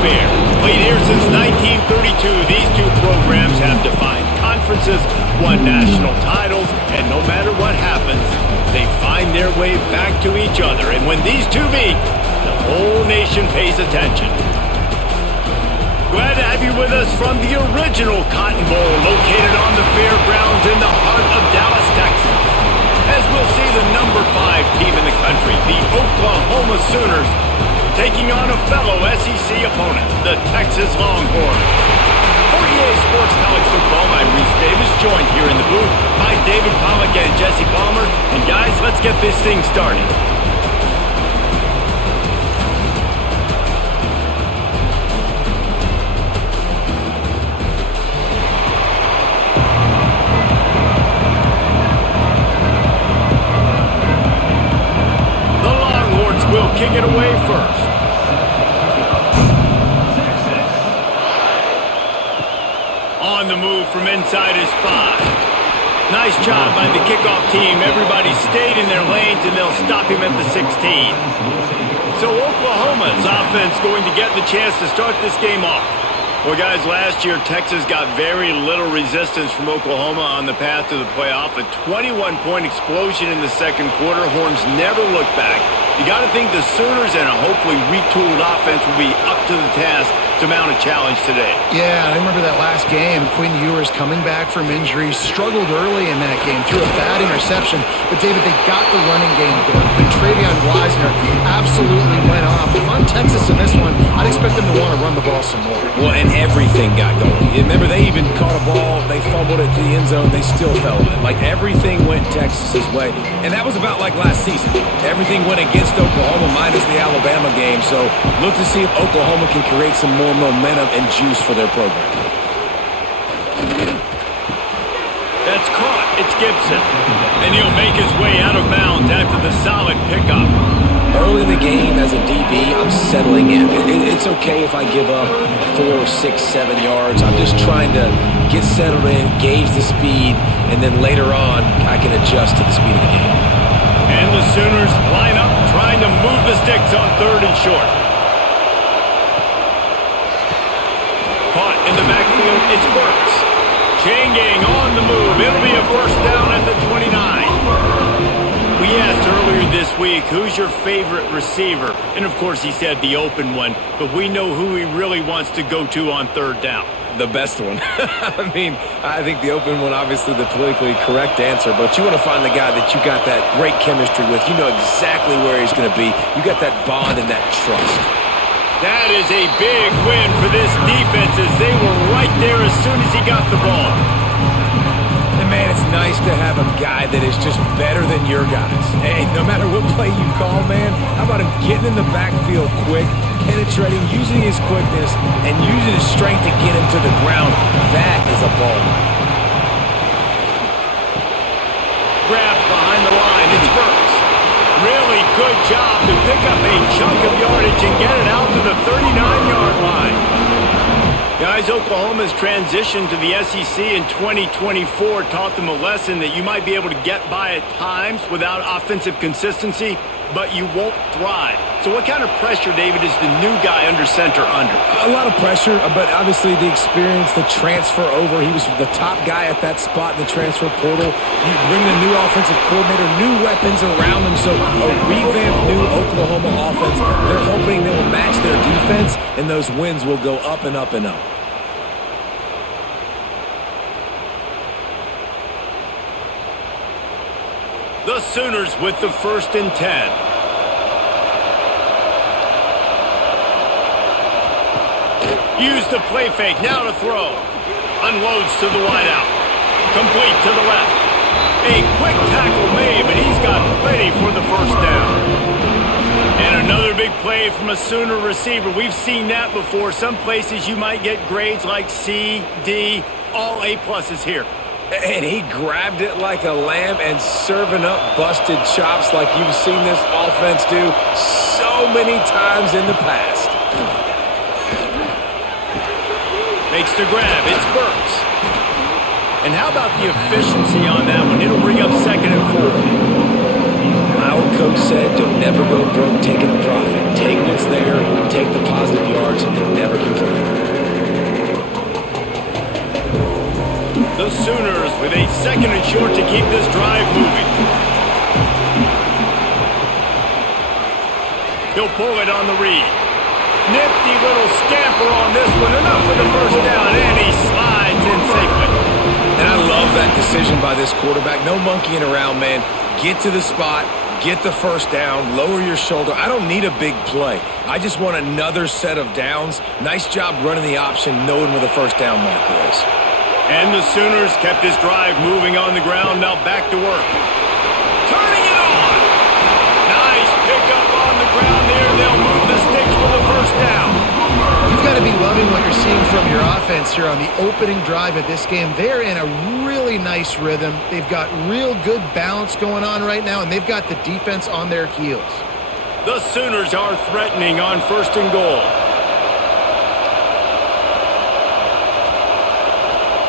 fair. Played here since 1932, these two programs have defined conferences, won national titles, and no matter what happens, they find their way back to each other. And when these two meet, the whole nation pays attention. Glad to have you with us from the original Cotton Bowl, located on the fairgrounds in the heart of Dallas, Texas. As we'll see the number 5 team in the country, the Oklahoma Sooners, taking on a fellow SEC opponent, the Texas Longhorns. For EA Sports College Football, I'm Reese Davis, joined here in the booth by David Pollack and Jesse Palmer. And guys, let's get this thing started. Kick it away first. On the move from inside his 5. Nice job by the kickoff team. Everybody stayed in their lanes, and they'll stop him at the 16. So Oklahoma's offense going to get the chance to start this game off. Well, guys, last year, Texas got very little resistance from Oklahoma on the path to the playoff. A 21-point explosion in the second quarter. Horns never looked back. You got to think the Sooners and a hopefully retooled offense will be up to the task to mount a challenge today. Yeah, I remember that last game. Quinn Ewers coming back from injury, struggled early in that game, threw a bad interception. But, David, they got the running game going. And Travion Wisner absolutely went off. If I'm Texas in this one, I'd expect them to want to run the ball some more. Well, and everything got going. Remember, they even caught a ball, they fumbled it to the end zone, they still fell on it. Like, everything went Texas's way. And that was about like last season. Everything went against Oklahoma minus the Alabama game. So look to see if Oklahoma can create some more momentum and juice for their program. That's caught. It's Gibson. And he'll make his way out of bounds after the solid pickup. Early in the game, as a DB, I'm settling in. It's okay if I give up 4, 6, 7 yards. I'm just trying to get settled in, gauge the speed, and then later on, I can adjust to the speed of the game. And the Sooners line up, trying to move the sticks on 3rd and short. Caught in the backfield, it's Burks. Chain gang on the move. It'll be a first down at the 29. We asked earlier this week, who's your favorite receiver? And, of course, he said the open one. But we know who he really wants to go to on 3rd down. The best one. I mean, I think the open one, obviously the politically correct answer, but you want to find the guy that you got that great chemistry with. You know exactly where he's going to be. You got that bond and that trust. That is a big win for this defense, as they were right there as soon as he got the ball. And, man, it's nice to have a guy that is just better than your guys. Hey, no matter what play you call, man, how about him getting in the backfield quick, penetrating, using his quickness, and using his strength to get him to the ground? That is a ball. Grabbed behind the line, it's Burks. Really good job to pick up a chunk of yardage and get it out to the 39-yard line. Guys, Oklahoma's transition to the SEC in 2024 taught them a lesson that you might be able to get by at times without offensive consistency, but you won't thrive. So what kind of pressure, David, is the new guy under center under? A lot of pressure, but obviously the experience, the transfer over. He was the top guy at that spot in the transfer portal. You bring the new offensive coordinator, new weapons around him, so a revamped new Oklahoma offense. They're hoping they will match their defense, and those wins will go up and up and up. The Sooners with the 1st and 10. Use the play fake, now to throw. Unloads to the wideout. Complete to the left. A quick tackle made, but he's got plenty for the first down. And another big play from a Sooner receiver. We've seen that before. Some places you might get grades like C, D, all A-pluses here. And he grabbed it like a lamb and serving up busted chops like you've seen this offense do so many times in the past. Makes the grab. It's Burks. And how about the efficiency on that one? It'll bring up 2nd and 4. My old coach said, you'll never go broke taking a profit. Take what's there, take the positive yards, and never The Sooners with a 2nd and short to keep this drive moving. He'll pull it on the read. Nifty little scamper on this one. Enough for the first down, and he slides in safely. And I love that decision by this quarterback. No monkeying around, man. Get to the spot, get the first down, lower your shoulder. I don't need a big play. I just want another set of downs. Nice job running the option, knowing where the first down marker is. And the Sooners kept this drive moving on the ground. Now back to work. Turning it on. Nice pickup on the ground there. They'll move the sticks for the first down. You've got to be loving what you're seeing from your offense here on the opening drive of this game. They're in a really nice rhythm. They've got real good balance going on right now, and they've got the defense on their heels. The Sooners are threatening on 1st and goal.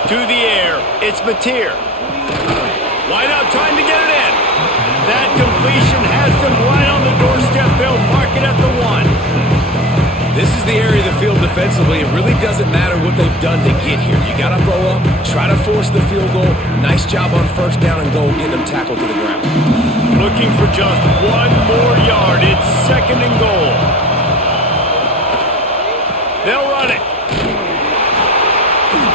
To the air, it's Mateer. Wide out trying to get it in. That completion has them right on the doorstep. They'll mark it at the 1. This is the area of the field defensively. It really doesn't matter what they've done to get here. You got to go up, try to force the field goal. Nice job on 1st down and goal, getting them tackled to the ground. Looking for just 1 more yard. It's 2nd and goal. They'll run it.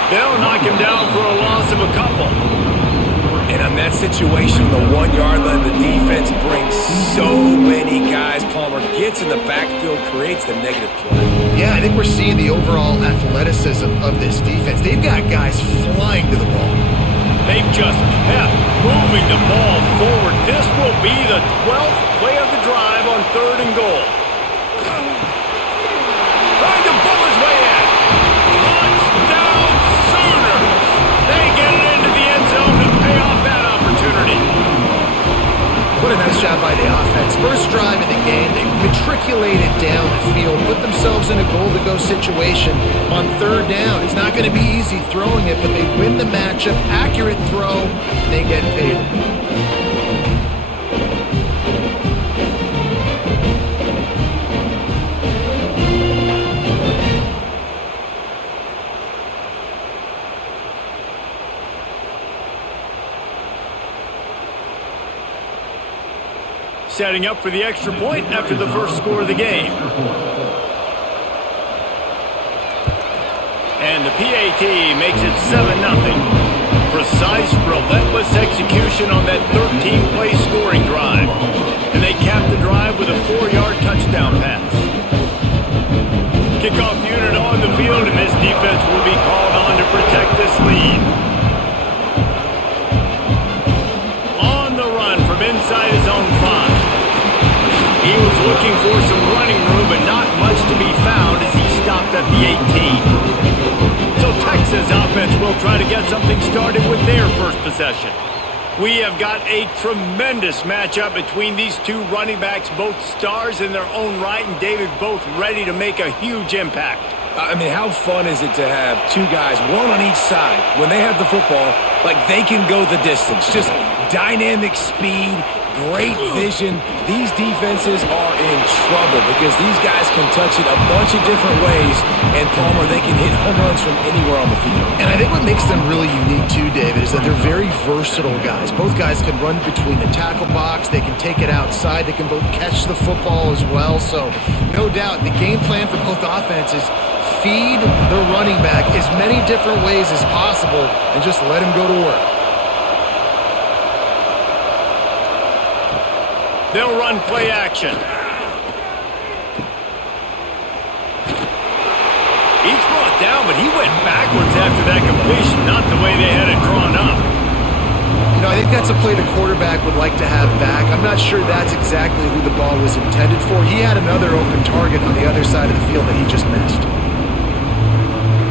They'll knock him down for a loss of a couple. And on that situation, the 1-yard line, the defense brings so many guys. Palmer gets in the backfield, creates the negative play. Yeah, I think we're seeing the overall athleticism of this defense. They've got guys flying to the ball. They've just kept moving the ball forward. This will be the 12th play of the drive on 3rd and goal. Trying to pull his way in. Touchdown Sooners! They get it into the end zone to pay off that opportunity. What a nice job by the offense. First drive of the game, they matriculated down the field, put themselves in a goal-to-go situation on 3rd down. It's not going to be easy throwing it, but they win the matchup. Accurate throw, and they get paid. Setting up for the extra point after the first score of the game. And the PAT makes it 7-0. Precise, relentless execution on that 13-play scoring drive. And they cap the drive with a 4-yard touchdown pass. Kickoff unit on the field, and this defense will be called on to protect this lead. On the run from inside his own 5. He was looking for some running room, but not much to be found as he stopped at the 18. So Texas offense will try to get something started with their first possession. We have got a tremendous matchup between these two running backs, both stars in their own right, and David, both ready to make a huge impact. I mean, how fun is it to have 2 guys, 1 on each side, when they have the football, like they can go the distance. Just dynamic speed, great vision. These defenses are in trouble because these guys can touch it a bunch of different ways, and Palmer, they can hit home runs from anywhere on the field. And I think what makes them really unique too, David, is that they're very versatile guys. Both guys can run between the tackle box. They can take it outside. They can both catch the football as well. So no doubt the game plan for both offenses, feed the running back as many different ways as possible and just let him go to work. They'll run play action. He's brought down, but he went backwards after that completion, not the way they had it drawn up. You know, I think that's a play the quarterback would like to have back. I'm not sure that's exactly who the ball was intended for. He had another open target on the other side of the field that he just missed.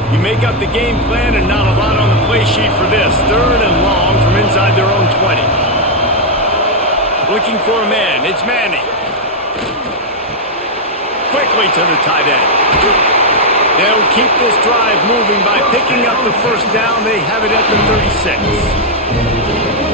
You make up the game plan and not a lot on the play sheet for this. 3rd and long from inside their own 20. Looking for a man. It's Manning. Quickly to the tight end. They'll keep this drive moving by picking up the first down. They have it at the 36.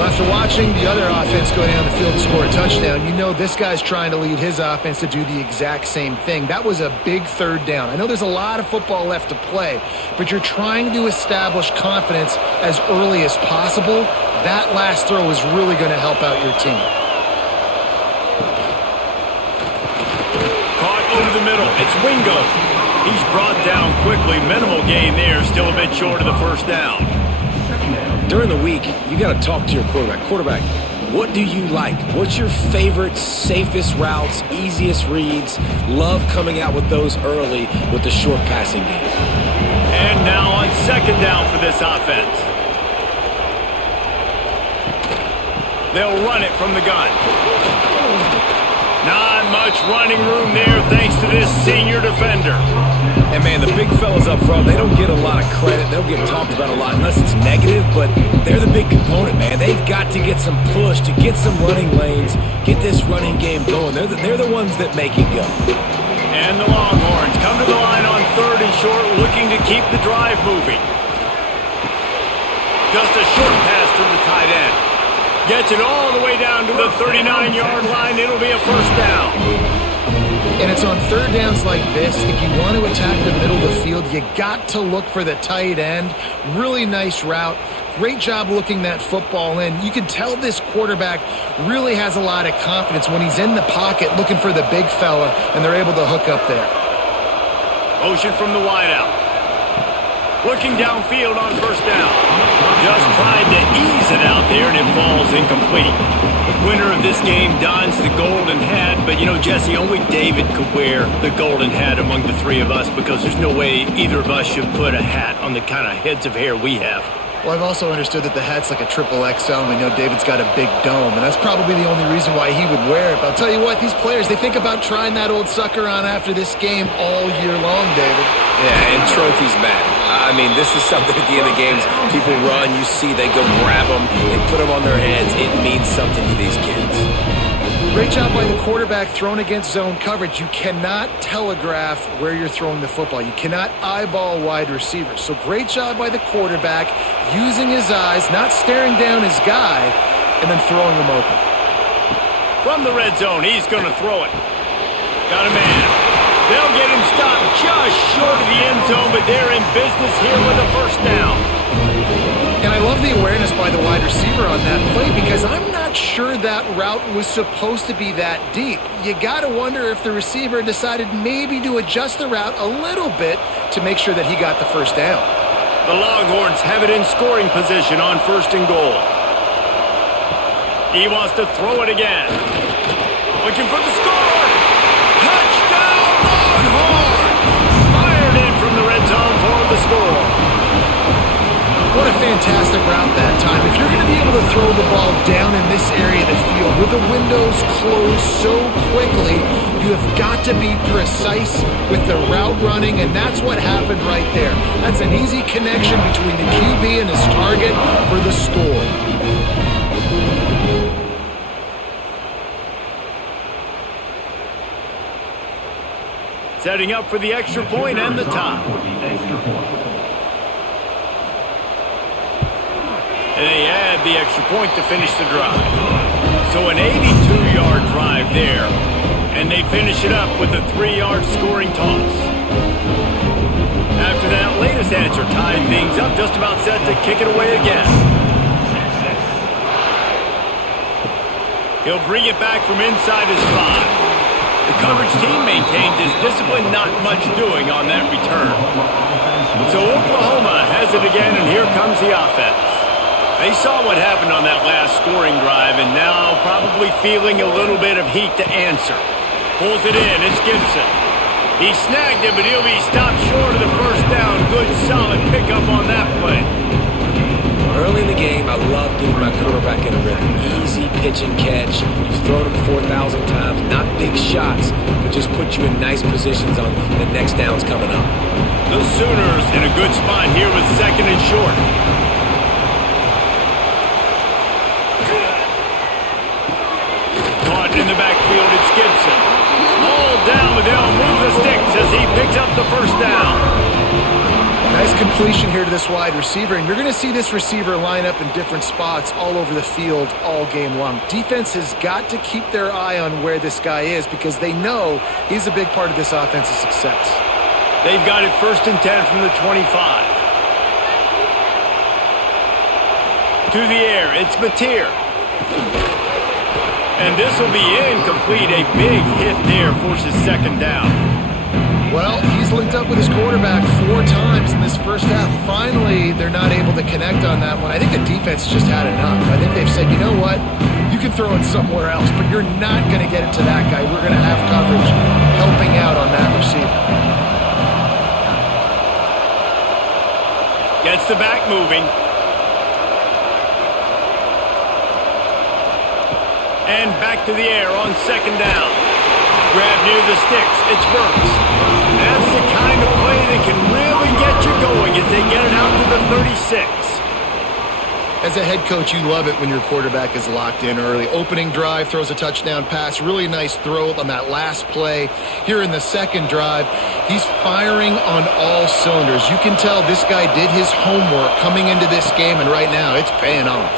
Well, after watching the other offense go down the field and score a touchdown, you know this guy's trying to lead his offense to do the exact same thing. That was a big third down. I know there's a lot of football left to play, but you're trying to establish confidence as early as possible. That last throw is really going to help out your team. Caught over the middle. It's Wingo. He's brought down quickly. Minimal gain there. Still a bit short of the first down. During the week, you got to talk to your quarterback. Quarterback, what do you like? What's your favorite, safest routes, easiest reads? Love coming out with those early with the short passing game. And now on second down for this offense. They'll run it from the gun. Not much running room there thanks to this senior defender. And, man, the big fellas up front, they don't get a lot of credit. They don't get talked about a lot unless it's negative, but they're the big component, man. They've got to get some push, to get some running lanes, get this running game going. They're the ones that make it go. And the Longhorns come to the line on third and short, looking to keep the drive moving. Just a short pass to the tight end. Gets it all the way down to the 39-yard line. It'll be a first down. And it's on third downs like this, if you want to attack the middle of the field, you got to look for the tight end. Really nice route. Great job looking that football in. You can tell this quarterback really has a lot of confidence when he's in the pocket looking for the big fella, and they're able to hook up there. Motion from the wideout. Looking downfield on first down. Just tried to ease it out there, and it falls incomplete. Winner of this game dons the golden hat, but you know, Jesse, only David could wear the golden hat among the three of us because there's no way either of us should put a hat on the kind of heads of hair we have. Well, I've also understood that the hat's like a triple XL, and we know David's got a big dome, and that's probably the only reason why he would wear it. But I'll tell you what, these players, they think about trying that old sucker on after this game all year long, David. Yeah, and trophies matter. I mean, this is something at the end of games, people run, you see, they go grab them, they put them on their heads. It means something to these kids. Great job by the quarterback thrown against zone coverage. You cannot telegraph where you're throwing the football. You cannot eyeball wide receivers. So great job by the quarterback using his eyes, not staring down his guy, and then throwing him open. From the red zone, he's going to throw it. Got a man. They'll get him stopped just short of the end zone, but they're in business here with a first down. And I love the awareness by the wide receiver on that play because I'm not sure that route was supposed to be that deep. You got to wonder if the receiver decided maybe to adjust the route a little bit to make sure that he got the first down. The Longhorns have it in scoring position on first and goal. He wants to throw it again. Looking for the score. Touchdown Longhorns! Fired in from the red zone for the score. What a fantastic route that time. If you're going to be able to throw the ball down in this area of the field with the windows closed so quickly, you have got to be precise with the route running, and that's what happened right there. That's an easy connection between the QB and his target for the score. Setting up for the extra point and the tie. And they add the extra point to finish the drive. So an 82-yard drive there. And they finish it up with a 3-yard scoring toss. After that latest answer tied things up, just about set to kick it away again. He'll bring it back from inside his 5. The coverage team maintains his discipline, not much doing on that return. So Oklahoma has it again, and here comes the offense. They saw what happened on that last scoring drive, and now probably feeling a little bit of heat to answer. Pulls it in, it's Gibson. He snagged it, but he'll be stopped short of the first down. Good, solid pickup on that play. Early in the game, I love getting my quarterback in a rhythm. Easy pitch and catch. You've thrown him 4,000 times. Not big shots, but just put you in nice positions on the next downs coming up. The Sooners in a good spot here with second and short. Caught in the backfield, it's Gibson. All down, but they'll move the sticks as he picks up the first down. Nice completion here to this wide receiver, and you're going to see this receiver line up in different spots all over the field all game long. Defense has got to keep their eye on where this guy is because they know he's a big part of this offensive success. They've got it 1st and 10 from the 25. To the air, it's Mateer. And this will be incomplete. A big hit there forces 2nd down. Well, he's linked up with his quarterback 4 times in this first half. Finally, they're not able to connect on that one. I think the defense just had enough. I think they've said, you know what? You can throw it somewhere else, but you're not going to get it to that guy. We're going to have coverage helping out on that receiver. Gets the back moving. And back to the air on 2nd down. Grab near the sticks. It's Burks. That's the kind of play that can really get you going as they get it out to the 36. As a head coach, you love it when your quarterback is locked in early. Opening drive, throws a touchdown pass. Really nice throw on that last play. Here in the 2nd drive, he's firing on all cylinders. You can tell this guy did his homework coming into this game, and right now it's paying off.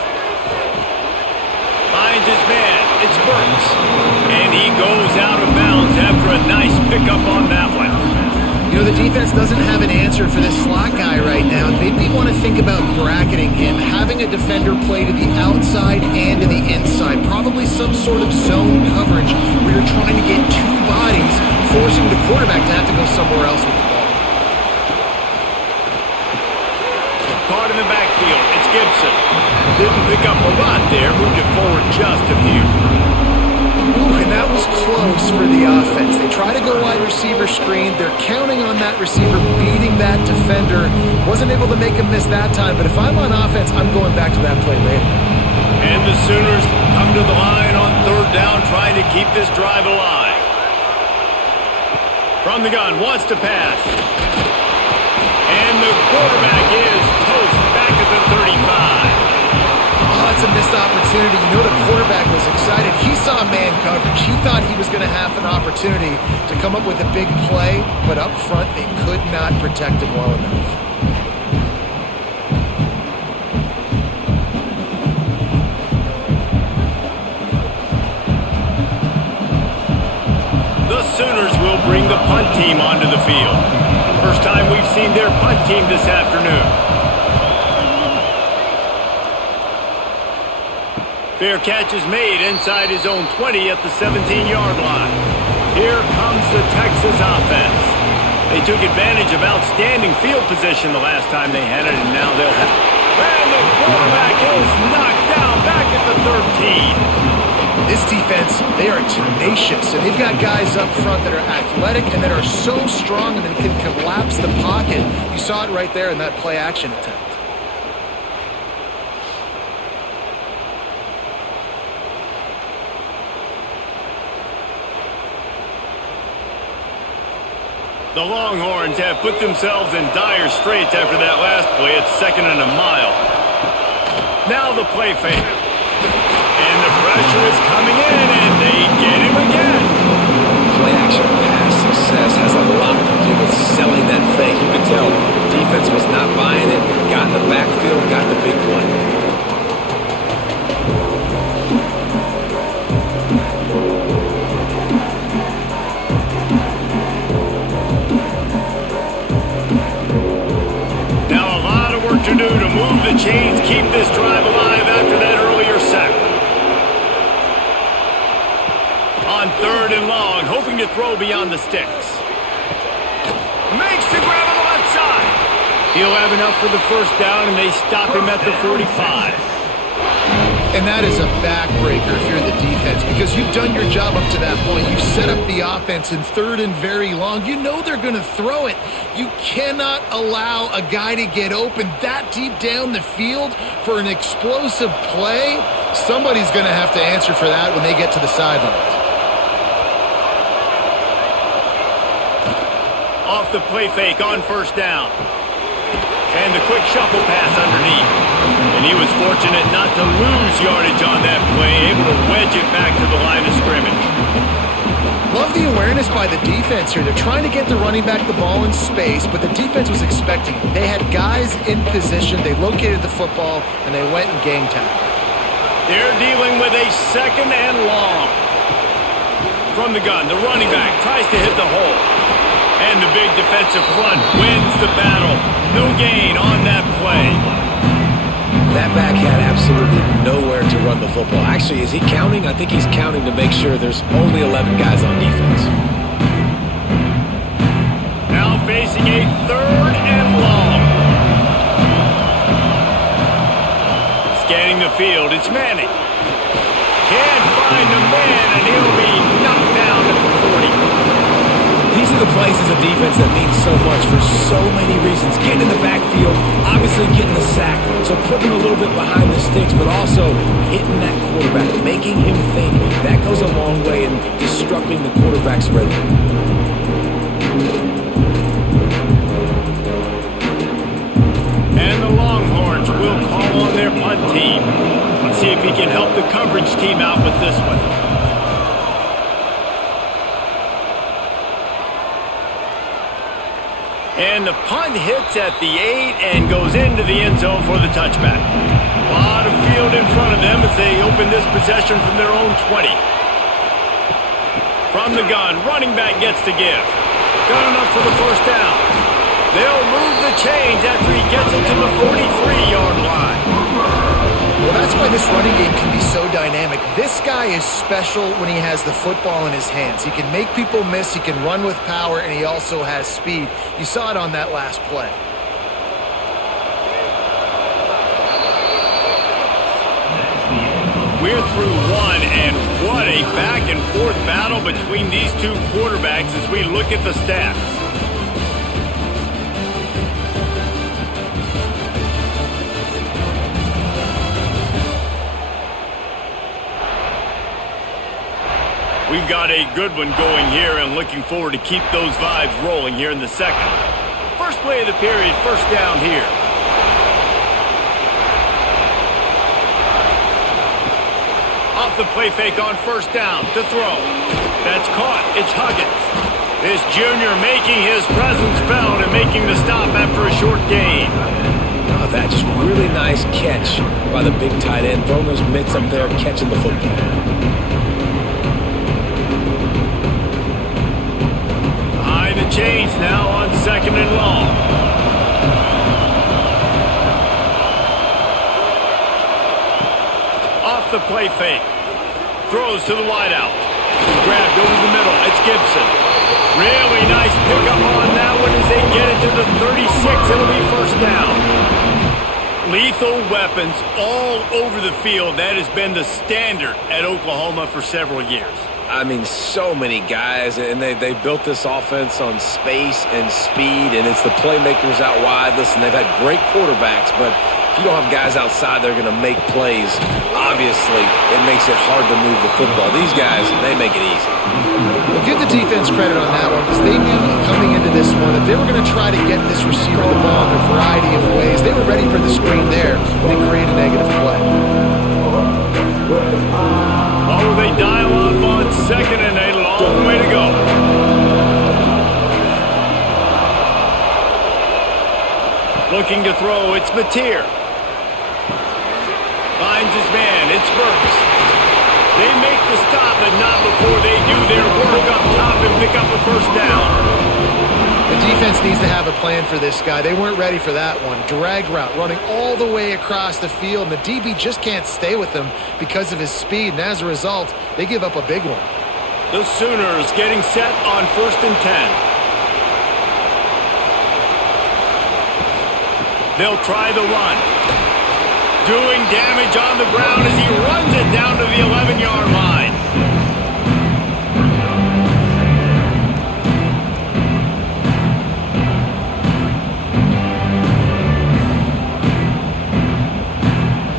Finds his man. It's Burks. And he goes out of bounds after a nice pickup on that one. You know, the defense doesn't have an answer for this slot guy right now. Maybe want to think about bracketing him, having a defender play to the outside and to the inside. Probably some sort of zone coverage where you're trying to get 2 bodies, forcing the quarterback to have to go somewhere else with the ball. Caught in the backfield. It's Gibson. Didn't pick up a lot there. Moved it forward just a few. Ooh, and that was close for the offense. They try to go wide receiver screen. They're counting on that receiver beating that defender. Wasn't able to make him miss that time, but if I'm on offense, I'm going back to that play later. And the Sooners come to the line on 3rd down, trying to keep this drive alive. From the gun, wants to pass. And the quarterback is toast back at the 35. Oh, that's a missed opportunity. You know the quarterback was excited. He saw man coverage. He thought he was going to have an opportunity to come up with a big play, but up front they could not protect him well enough. The Sooners will bring the punt team onto the field. First time we've seen their punt team this afternoon. Fair catch is made inside his own 20 at the 17-yard line. Here comes the Texas offense. They took advantage of outstanding field position the last time they had it, and now they'll have it. And the quarterback is knocked down back at the 13. This defense, they are tenacious, and they've got guys up front that are athletic and that are so strong and that can collapse the pocket. You saw it right there in that play-action attempt. The Longhorns have put themselves in dire straits after that last play. It's 2nd and a mile. Now the play fake. And the pressure is coming in, and they get him again. Play-action pass success has a lot to do with selling that fake. You can tell defense was not buying it, got in the backfield, got the big play. To do to move the chains, keep this drive alive after that earlier sack. On 3rd and long, hoping to throw beyond the sticks. Makes the grab on the left side. He'll have enough for the 1st down, and they stop him at the 45. And that is a backbreaker if you're the defense because you've done your job up to that point. You've set up the offense in 3rd and very long. You know they're going to throw it. You cannot allow a guy to get open that deep down the field for an explosive play. Somebody's going to have to answer for that when they get to the sidelines. Off the play fake on 1st down. And the quick shuffle pass underneath. And he was fortunate not to lose yardage on that play, able to wedge it back to the line of scrimmage. Love the awareness awareness by the defense here. They're trying to get the running back the ball in space, but the defense was expecting it. They had guys in position. They located the football, and they went and gang tackled. They're dealing with a second and long. From the gun, the running back tries to hit the hole. And the big defensive front wins the battle. No gain on that play. That back had absolutely nowhere to run the football. Actually, is he counting? I think he's counting to make sure there's only 11 guys on defense. Now facing a third and long. Scanning the field, it's Manning. Can't find the man, and he'll be knocked down at the 40. These are the plays as a defense that mean so much for so many reasons. Getting in the backfield, obviously getting the sack, so putting him a little bit behind the sticks, but also hitting that quarterback, making him think. That goes a long way in disrupting the quarterback's rhythm. And the Longhorns will call on their punt team. Let's see if he can help the coverage team out with this one. And the punt hits at the 8 and goes into the end zone for the touchback. A lot of field in front of them as they open this possession from their own 20. From the gun, running back gets to give. Got enough for the first down. They'll move the chains after he gets it to the 43-yard line. Well, that's why this running game can be so dynamic. This guy is special when he has the football in his hands. He can make people miss, he can run with power, and he also has speed. You saw it on that last play. We're through one, and what a back-and-forth battle between these two quarterbacks as we look at the stats. We've got a good one going here and looking forward to keep those vibes rolling here in the second. First play of the period, first down here. Off the play fake on first down to throw. That's caught. It's Huggins. This junior making his presence felt and making the stop after a short gain. Oh, that just really nice catch by the big tight end. Throwing those mitts up there, catching the football. The chains now on second and long. Off the play fake. Throws to the wideout. Grabbed over the middle. It's Gibson. Really nice pickup on that one as they get it to the 36. It'll be first down. Lethal weapons all over the field. That has been the standard at Oklahoma for several years. I mean, so many guys, and they built this offense on space and speed, and it's the playmakers out wide. Listen, they've had great quarterbacks, but if you don't have guys outside that are going to make plays, obviously it makes it hard to move the football. These guys, they make it easy. Well, give the defense credit on that one because they knew coming into this one that they were going to try to get this receiver the ball in a variety of ways. They were ready for the screen there, and they create a negative play. Oh, they dial up on second and a long way to go. Looking to throw, it's Mateer. Finds his man, it's Burks. They make the stop, but not before they do their work up top and pick up a first down. The defense needs to have a plan for this guy. They weren't ready for that one. Drag route, running all the way across the field, and the DB just can't stay with him because of his speed, and as a result, they give up a big one. The Sooners getting set on 1st and 10. They'll try the run. Doing damage on the ground as he runs it down to the 11-yard line.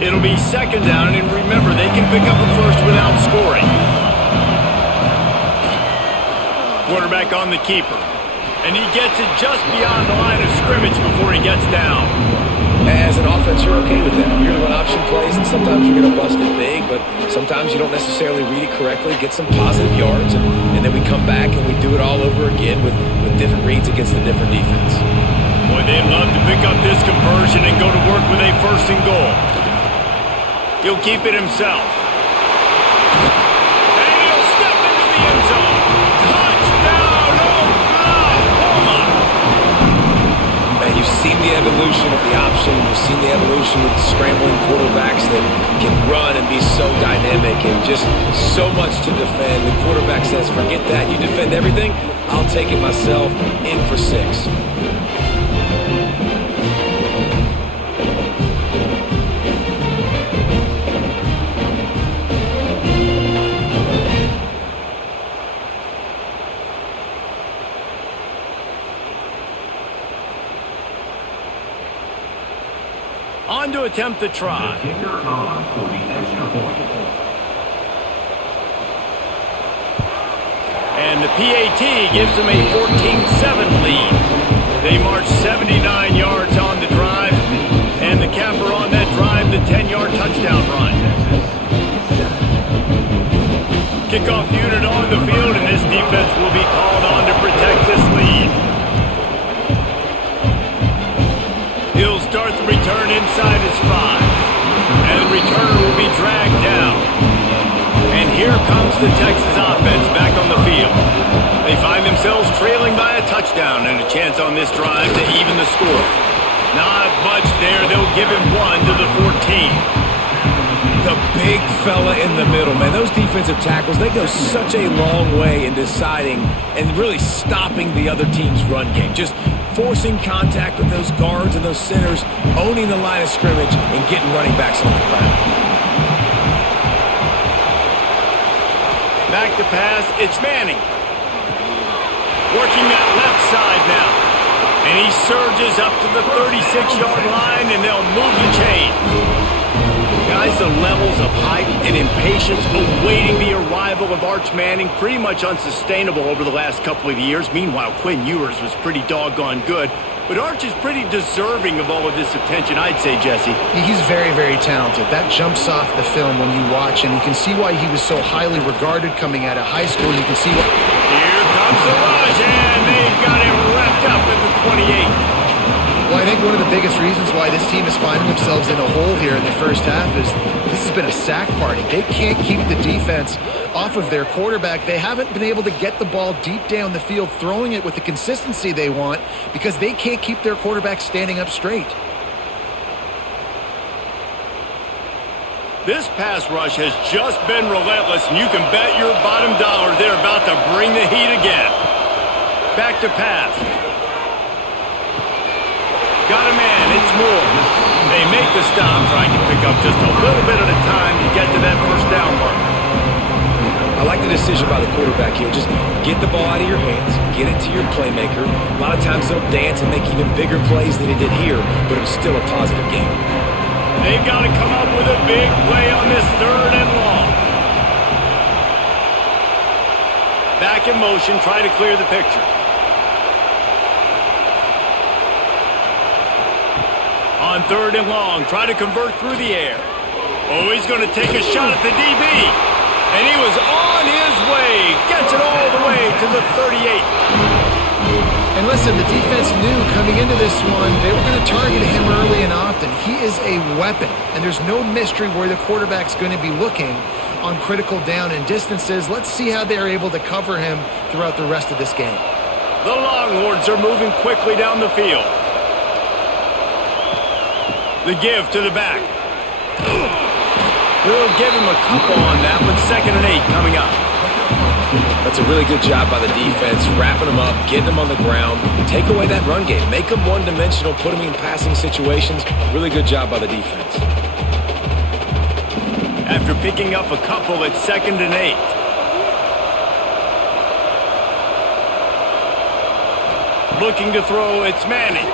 It'll be second down, and remember, they can pick up a first without scoring. Quarterback on the keeper. And he gets it just beyond the line of scrimmage before he gets down. As an offense, you're okay with that. You're going to run option plays, and sometimes you're going to bust it big, but sometimes you don't necessarily read it correctly, get some positive yards, and then we come back and we do it all over again with different reads against the different defense. Boy, they'd love to pick up this conversion and go to work with a 1st and goal. He'll keep it himself. And he'll step into the end zone. Touchdown, Oklahoma! And you've seen the evolution of the option. You've seen the evolution with scrambling quarterbacks that can run and be so dynamic and just so much to defend. The quarterback says, forget that. You defend everything, I'll take it myself. In for 6. On to attempt the try. Kicker on for the extra point. And the PAT gives them a 14-7 lead. They march 79 yards on the drive, and the capper on that drive, the 10-yard touchdown run. Kickoff unit on the field, and this defense will be called on to protect this lead. He'll start the return inside his 5. And the returner will be dragged down. And here comes the Texas offense back on the field. They find themselves trailing by a touchdown and a chance on this drive to even the score. Not much there. They'll give him 1 to the 14. The big fella in the middle, man. Those defensive tackles, they go such a long way in deciding and really stopping the other team's run game. Just forcing contact with those guards and those centers, owning the line of scrimmage, and getting running backs on the ground. Back to pass, it's Manning. Working that left side now. And he surges up to the 36-yard line, and they'll move the chain. Guys, the levels of hype and impatience awaiting the arrival of Arch Manning pretty much unsustainable over the last couple of years. Meanwhile, Quinn Ewers was pretty doggone good. But Arch is pretty deserving of all of this attention, I'd say, Jesse. He's very, very talented. That jumps off the film when you watch him. You can see why he was so highly regarded coming out of high school. You can see what... Here comes the rush, and they've got him wrapped up at the 28. Well, I think one of the biggest reasons why this team is finding themselves in a hole here in the first half is this has been a sack party. They can't keep the defense off of their quarterback. They haven't been able to get the ball deep down the field, throwing it with the consistency they want because they can't keep their quarterback standing up straight. This pass rush has just been relentless, and you can bet your bottom dollar they're about to bring the heat again. Back to pass. Got a man, it's Moore. They make the stop, trying to pick up just a little bit at a time to get to that first down marker. I like the decision by the quarterback here. Just get the ball out of your hands, get it to your playmaker. A lot of times they'll dance and make even bigger plays than he did here, but it was still a positive game. They've got to come up with a big play on this 3rd and long. Back in motion, try to clear the picture. On 3rd and long, try to convert through the air. Oh, he's going to take a shot at the DB. And he was on his way. Gets it all the way to the 38. And listen, the defense knew coming into this one, they were going to target him early and often. He is a weapon, and there's no mystery where the quarterback's going to be looking on critical down and distances. Let's see how they're able to cover him throughout the rest of this game. The Longhorns are moving quickly down the field. The give to the back. We'll give him a couple on that with 2nd and 8 coming up. That's a really good job by the defense, wrapping them up, getting them on the ground, take away that run game, make them one-dimensional, put them in passing situations. Really good job by the defense. After picking up a couple at 2nd and 8. Looking to throw, it's Manning.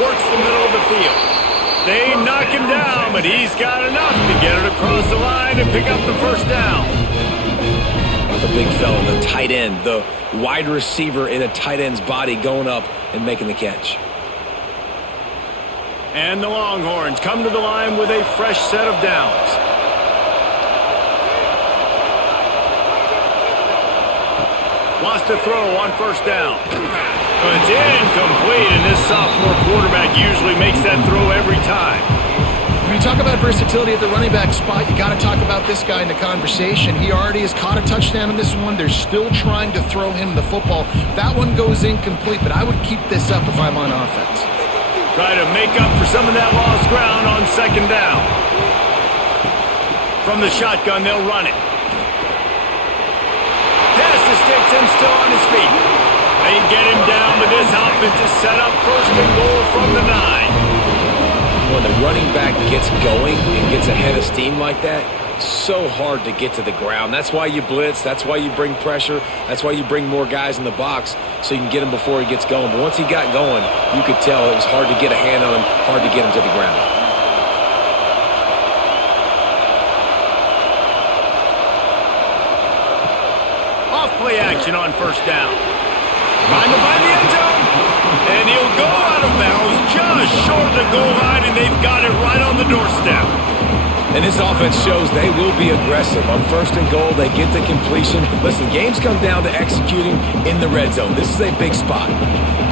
Works the middle of the field. They knock him down, but he's got enough to get it across the line and pick up the first down. The big fella, the tight end, the wide receiver in a tight end's body going up and making the catch. And the Longhorns come to the line with a fresh set of downs. Wants to throw on first down. It's incomplete, and this sophomore quarterback usually makes that throw every time. When you talk about versatility at the running back spot, you got to talk about this guy in the conversation. He already has caught a touchdown in this one. They're still trying to throw him the football. That one goes incomplete, but I would keep this up if I'm on offense. Try to make up for some of that lost ground on second down. From the shotgun, they'll run it. Pass the sticks and still on his feet. They get him down, but this offense is set up first and goal from the 9. When the running back gets going and gets ahead of steam like that, so hard to get to the ground. That's why you blitz. That's why you bring pressure. That's why you bring more guys in the box so you can get him before he gets going. But once he got going, you could tell it was hard to get a hand on him, hard to get him to the ground. Off-play action on first down. Trying to find the end zone. And he'll go out of bounds just short of the goal line, and they've got it right on the doorstep. And this offense shows they will be aggressive. On first and goal, they get the completion. Listen, games come down to executing in the red zone. This is a big spot.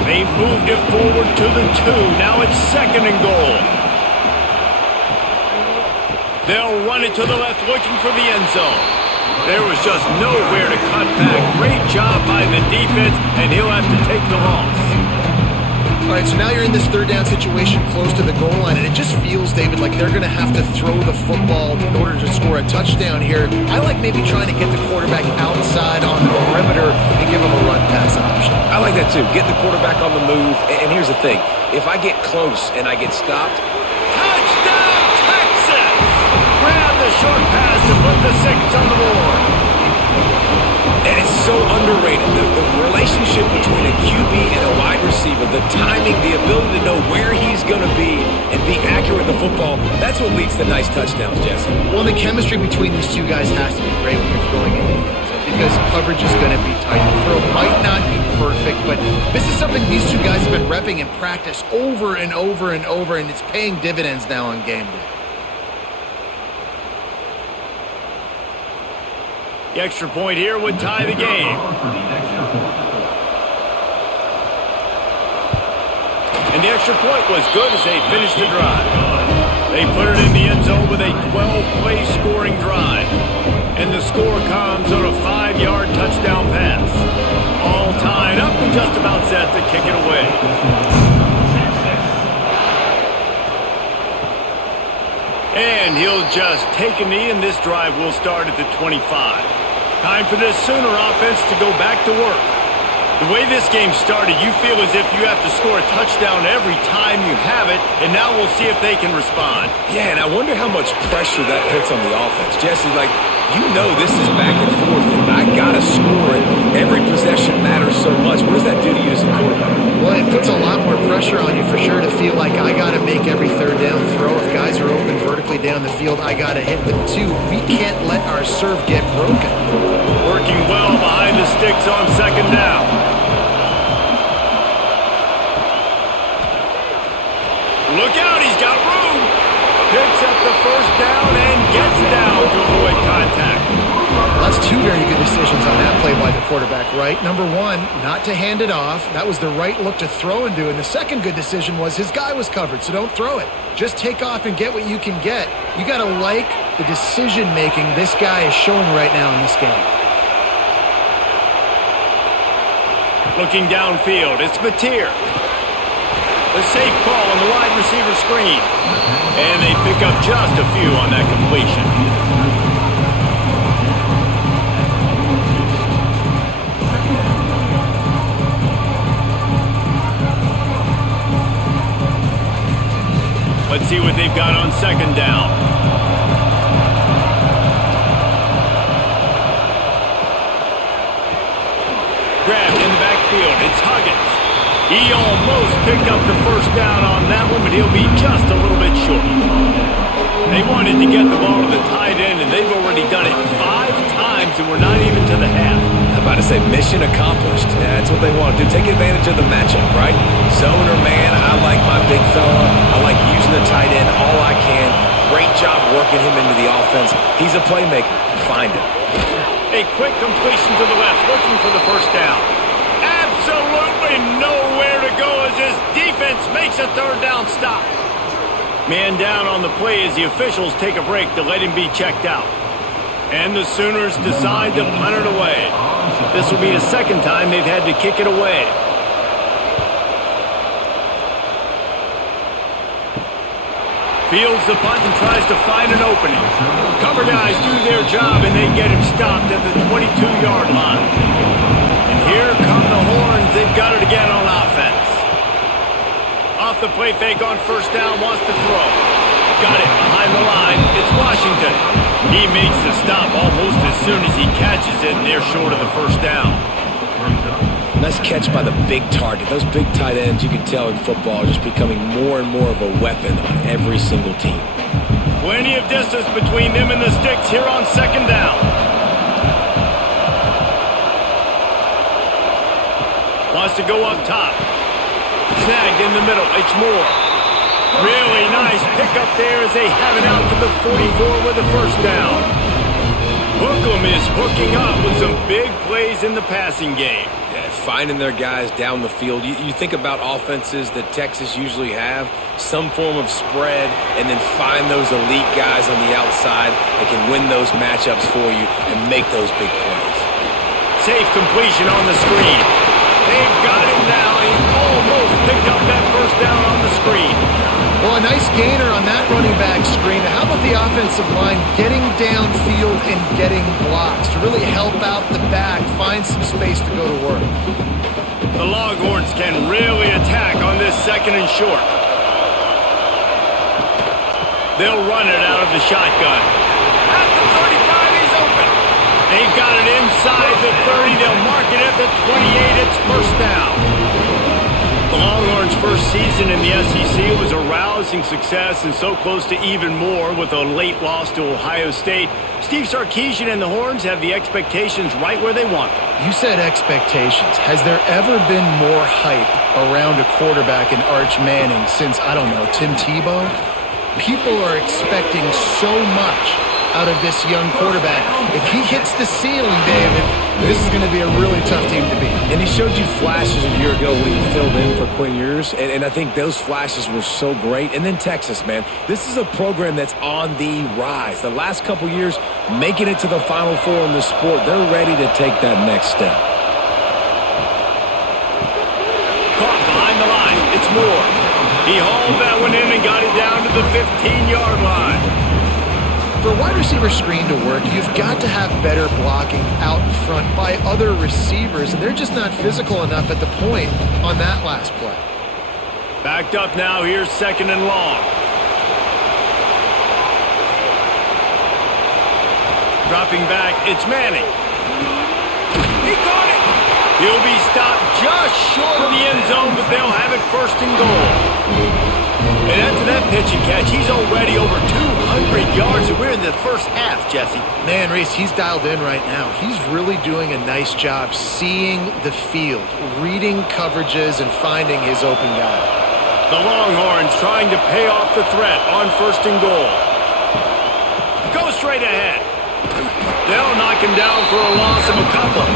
They've moved it forward to the 2. Now it's second and goal. They'll run it to the left, looking for the end zone. There was just nowhere to cut back. Great job by the defense, and he'll have to take the loss. All right, so now you're in this third down situation close to the goal line, and it just feels, David, like they're going to have to throw the football in order to score a touchdown here. I like maybe trying to get the quarterback outside on the perimeter and give him a run-pass option. I like that too. Get the quarterback on the move. And here's the thing. If I get close and I get stopped, Touchdown, Texas! Grab the short pass to put the 6 on the board. and it's so underrated. The relationship between a QB and a wide receiver, the timing, the ability to know where he's going to be and be accurate with the football, that's what leads to nice touchdowns, Jesse. Well, the chemistry between these two guys has to be great when you're throwing into the end zone because coverage is going to be tight. The throw might not be perfect, but this is something these two guys have been repping in practice over and over and over, and it's paying dividends now on game day. The extra point here would tie the game. And the extra point was good as they finished the drive. They put it in the end zone with a 12-play scoring drive. And the score comes on a 5-yard touchdown pass. All tied up and just about set to kick it away. And he'll just take a knee, and this drive will start at the 25. Time for this Sooner offense to go back to work. The way this game started, you feel as if you have to score a touchdown every time you have it, and now we'll see if they can respond. Yeah, and I wonder how much pressure that puts on the offense. Jesse, like, you know this is back and forth, and I got to score it. Every possession matters so much. What does that do to you as a quarterback? Well, it puts a lot more pressure on you for sure to feel like I got to make every third down throw. If guys are open vertically down the field, I got to hit them too. We can't let our serve get broken. Working well behind the sticks on second down. Look out, he's got room. Picks up the first down and gets down to avoid contact. Well, that's two very good decisions on that play by the quarterback, right? Number one, not to hand it off. That was the right look to throw into. And the second good decision was his guy was covered, so don't throw it. Just take off and get what you can get. You got to like the decision-making this guy is showing right now in this game. Looking downfield, it's Mateer. The safe call on the wide receiver screen. And they pick up just a few on that completion. Let's see what they've got on second down. Grabbed in the backfield. It's Huggins. He almost picked up the first down on that one, but he'll be just a little bit short. They wanted to get the ball to the tight end, and they've already done it 5 times, and we're not even to the half. I'm about to say mission accomplished. Yeah, that's what they want to do. Take advantage of the matchup, right? Zone or man, I like my big fella. I like using the tight end all I can. Great job working him into the offense. He's a playmaker. Find him. A quick completion to the left, looking for the first down. Absolutely nowhere to go as his defense makes a third down stop. Man down on the play as the officials take a break to let him be checked out. And the Sooners decide to punt it away. This will be the second time they've had to kick it away. Fields the punt and tries to find an opening. Cover guys do their job and they get him stopped at the 22-yard line. And here come the Horns. They've got it again on offense. Off the play fake on first down, wants to throw. Got it behind the line. It's Washington. He makes the stop almost as soon as he catches it, and they're short of the first down. Nice catch by the big target. Those big tight ends, you can tell in football, are just becoming more and more of a weapon on every single team. Plenty of distance between them and the sticks here on second down. Wants to go up top. Snagged in the middle. It's Moore. Really nice pickup there as they have it out to the 44 with the first down. Hookem is hooking up with some big plays in the passing game. Yeah, finding their guys down the field. You think about offenses that Texas usually have, some form of spread, and then find those elite guys on the outside that can win those matchups for you and make those big plays. Safe completion on the screen. They've got him now. He almost picked up that first down on the screen. Well, a nice gainer on that running back screen. How about the offensive line getting downfield and getting blocks to really help out the back, find some space to go to work? The Longhorns can really attack on this second and short. They'll run it out of the shotgun. At the 35, he's open. They've got it inside the 30. They'll mark it at the 28. It's first down. The Longhorns' first season in the SEC was a rousing success and so close to even more with a late loss to Ohio State. Steve Sarkisian and the Horns have the expectations right where they want them. You said expectations. Has there ever been more hype around a quarterback in Arch Manning since, I don't know, Tim Tebow? People are expecting so much out of this young quarterback. If he hits the ceiling, David, this is going to be a really tough team to beat. And he showed you flashes a year ago when he filled in for Quinn Ewers, and I think those flashes were so great. And then Texas, man, this is a program that's on the rise. The last couple years, making it to the Final Four in the sport, they're ready to take that next step. Caught behind the line. It's Moore. He hauled that one in and got it down to the 15-yard line. For a wide receiver screen to work, you've got to have better blocking out in front by other receivers, and they're just not physical enough at the point on that last play. Backed up now. Here's second and long. Dropping back. It's Manning. He caught it. He'll be stopped just short of the end zone, but they'll have it first and goal. And after that pitch and catch, he's already over 200 yards, and we're in the first half, Jesse. Man, Reese, he's dialed in right now. He's really doing a nice job seeing the field, reading coverages, and finding his open guy. The Longhorns trying to pay off the threat on first and goal. Go straight ahead. They'll knock him down for a loss of a couple.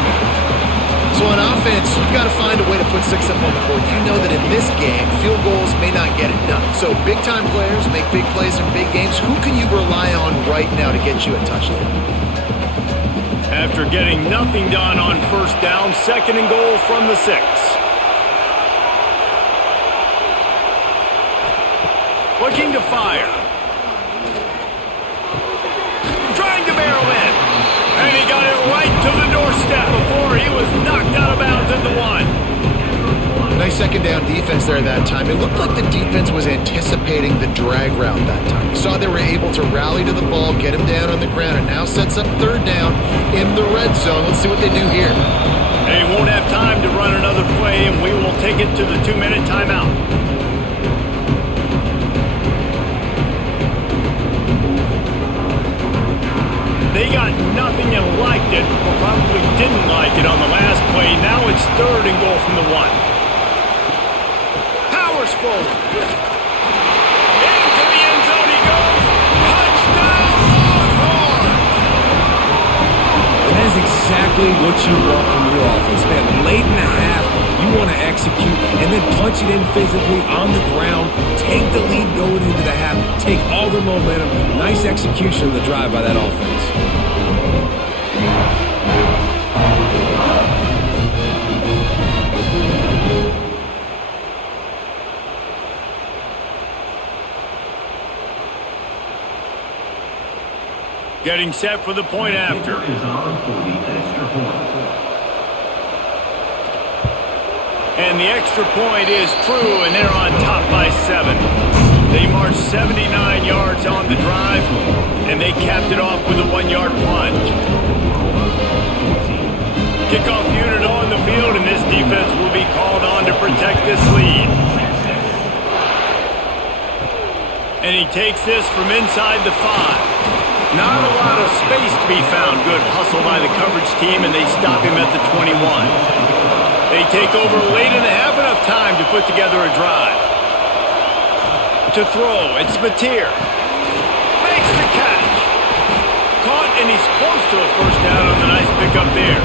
So on offense, you've got to find a way to put 6 up on the board. You know that in this game, field goals may not get it done. So big-time players make big plays in big games. Who can you rely on right now to get you a touchdown? After getting nothing done on first down, second and goal from the 6. Looking to fire. Trying to barrel in. And he got it right to the doorstep before he was knocked out of bounds at the 1. Nice second down defense there that time. It looked like the defense was anticipating the drag route that time. You saw they were able to rally to the ball, get him down on the ground, and now sets up third down in the red zone. Let's see what they do here. They won't have time to run another play, and we will take it to the 2-minute timeout. They got nothing and liked it, or probably didn't like it on the last play. Now it's third and goal from the 1. Powers forward. Into the end zone he goes. Touchdown, Longhorns! And that is exactly what you want from your offense, man. Late in the half, you want to execute and then punch it in physically on the ground. Take the lead going into the half. Take all the momentum. Nice execution of the drive by that offense. Getting set for the point after. Is on for the extra point. And the extra point is true, and they're on top by 7. They marched 79 yards on the drive, and they capped it off with a 1-yard plunge. Kickoff unit on the field, and this defense will be called on to protect this lead. And he takes this from inside the 5. Not a lot of space to be found. Good hustle by the coverage team, and they stop him at the 21. They take over late in the half, enough time to put together a drive. To throw, it's Mateer. Makes the catch. Caught, and he's close to a first down on the nice pickup there.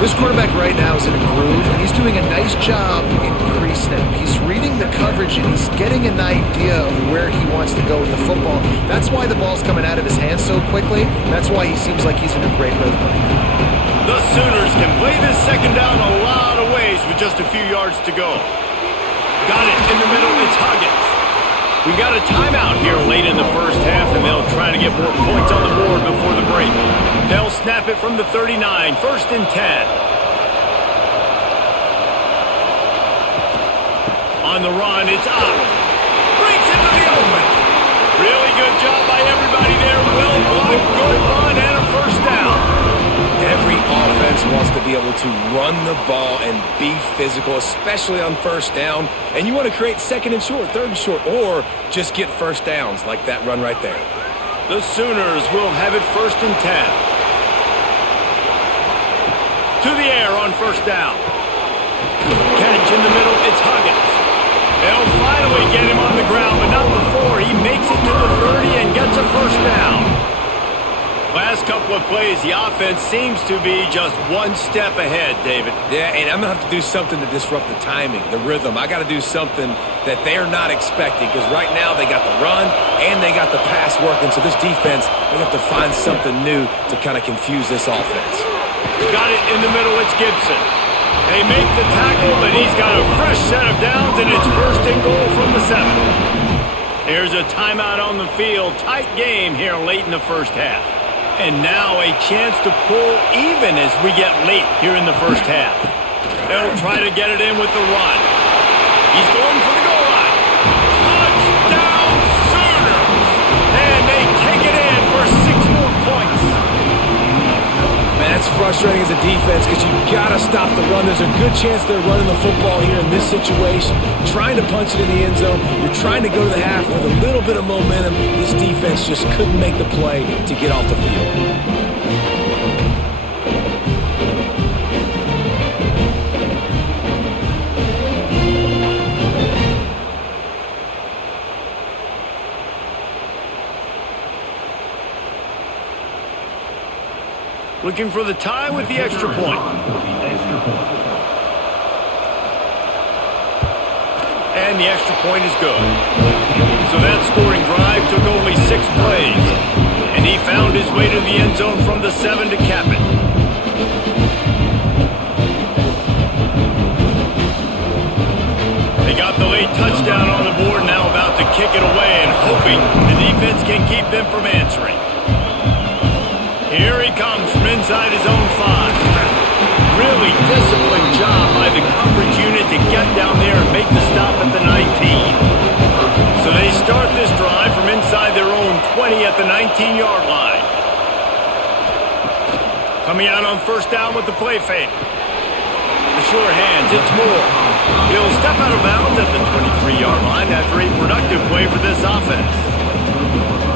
This quarterback right now is in a groove, and he's doing a nice job in pre-snap. He's reading the coverage, and he's getting an idea of where he wants to go with the football. That's why the ball's coming out of his hands so quickly. That's why he seems like he's in a great rhythm right now. The Sooners can play this second down a lot of ways with just a few yards to go. Got it in the middle, it's Huggins. We got a timeout here late in the first half, and they'll try to get more points on the board before the break. They'll snap it from the 39, 1st and 10. On the run, it's up. Breaks into the open. Really good job by everybody there. Well blocked, good run, and a first down. Every offense wants to be able to run the ball and be physical, especially on first down. And you want to create 2nd and short, 3rd and short, or just get first downs like that run right there. The Sooners will have it 1st and 10. To the air on first down. Catch in the middle, it's Huggins. They'll finally get him on the ground, but not before he makes it to the 30 and gets a first down. Last couple of plays, the offense seems to be just one step ahead, David. Yeah, and I'm going to have to do something to disrupt the timing, the rhythm. I got to do something that they're not expecting, because right now they got the run and they got the pass working. So this defense, they have to find something new to kind of confuse this offense. Got it in the middle, it's Gibson. They make the tackle, but he's got a fresh set of downs, and it's 1st and goal from the 7. Here's a timeout on the field. Tight game here late in the first half. And now a chance to pull even as we get late here in the first half. They'll try to get it in with the run. He's going for the goal line. Touchdown Sooners! And they take it in for 6 more points. Man, that's frustrating as a defense because you got to stop the run. There's a good chance they're running the football here in this situation, trying to punch it in the end zone. You're trying to go to the half with a little bit of momentum. This defense just couldn't make the play to get off the field. Looking for the tie with the extra point. And the extra point is good. So that scoring drive took only 6 plays. And he found his way to the end zone from the 7 to cap it. They got the late touchdown on the board, now about to kick it away and hoping the defense can keep them from answering. Here he comes from inside his own 5. Really disciplined job by the coverage unit to get down there and make the stop at the 19. So they start this drive from inside their own 20 at the 19-yard line. Coming out on first down with the play fake. The short hands, it's Moore. He'll step out of bounds at the 23-yard line after a productive play for this offense.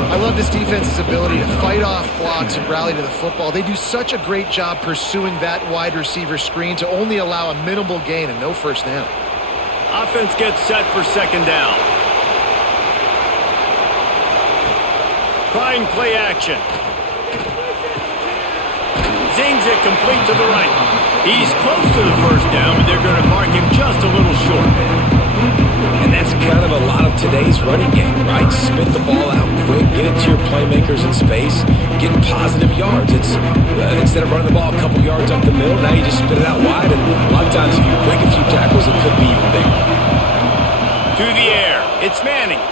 I love this defense's ability to fight off blocks and rally to the football. They do such a great job pursuing that wide receiver screen to only allow a minimal gain and no first down. Offense gets set for second down. Trying play action. Zings it complete to the right. He's close to the first down, but they're going to mark him just a little short. And that's kind of a lot of today's running game, right? Spit the ball out quick, get it to your playmakers in space, get positive yards. It's instead of running the ball a couple yards up the middle, now you just spit it out wide, and a lot of times if you break a few tackles, it could be even bigger. To the air, it's Manning.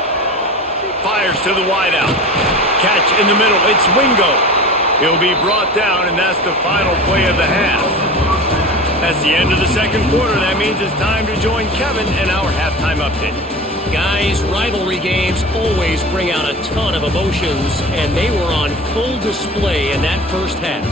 Fires to the wideout. Catch in the middle, it's Wingo. He'll be brought down, and that's the final play of the half. That's the end of the second quarter. That means it's time to join Kevin in our halftime update. Guys, rivalry games always bring out a ton of emotions, and they were on full display in that first half.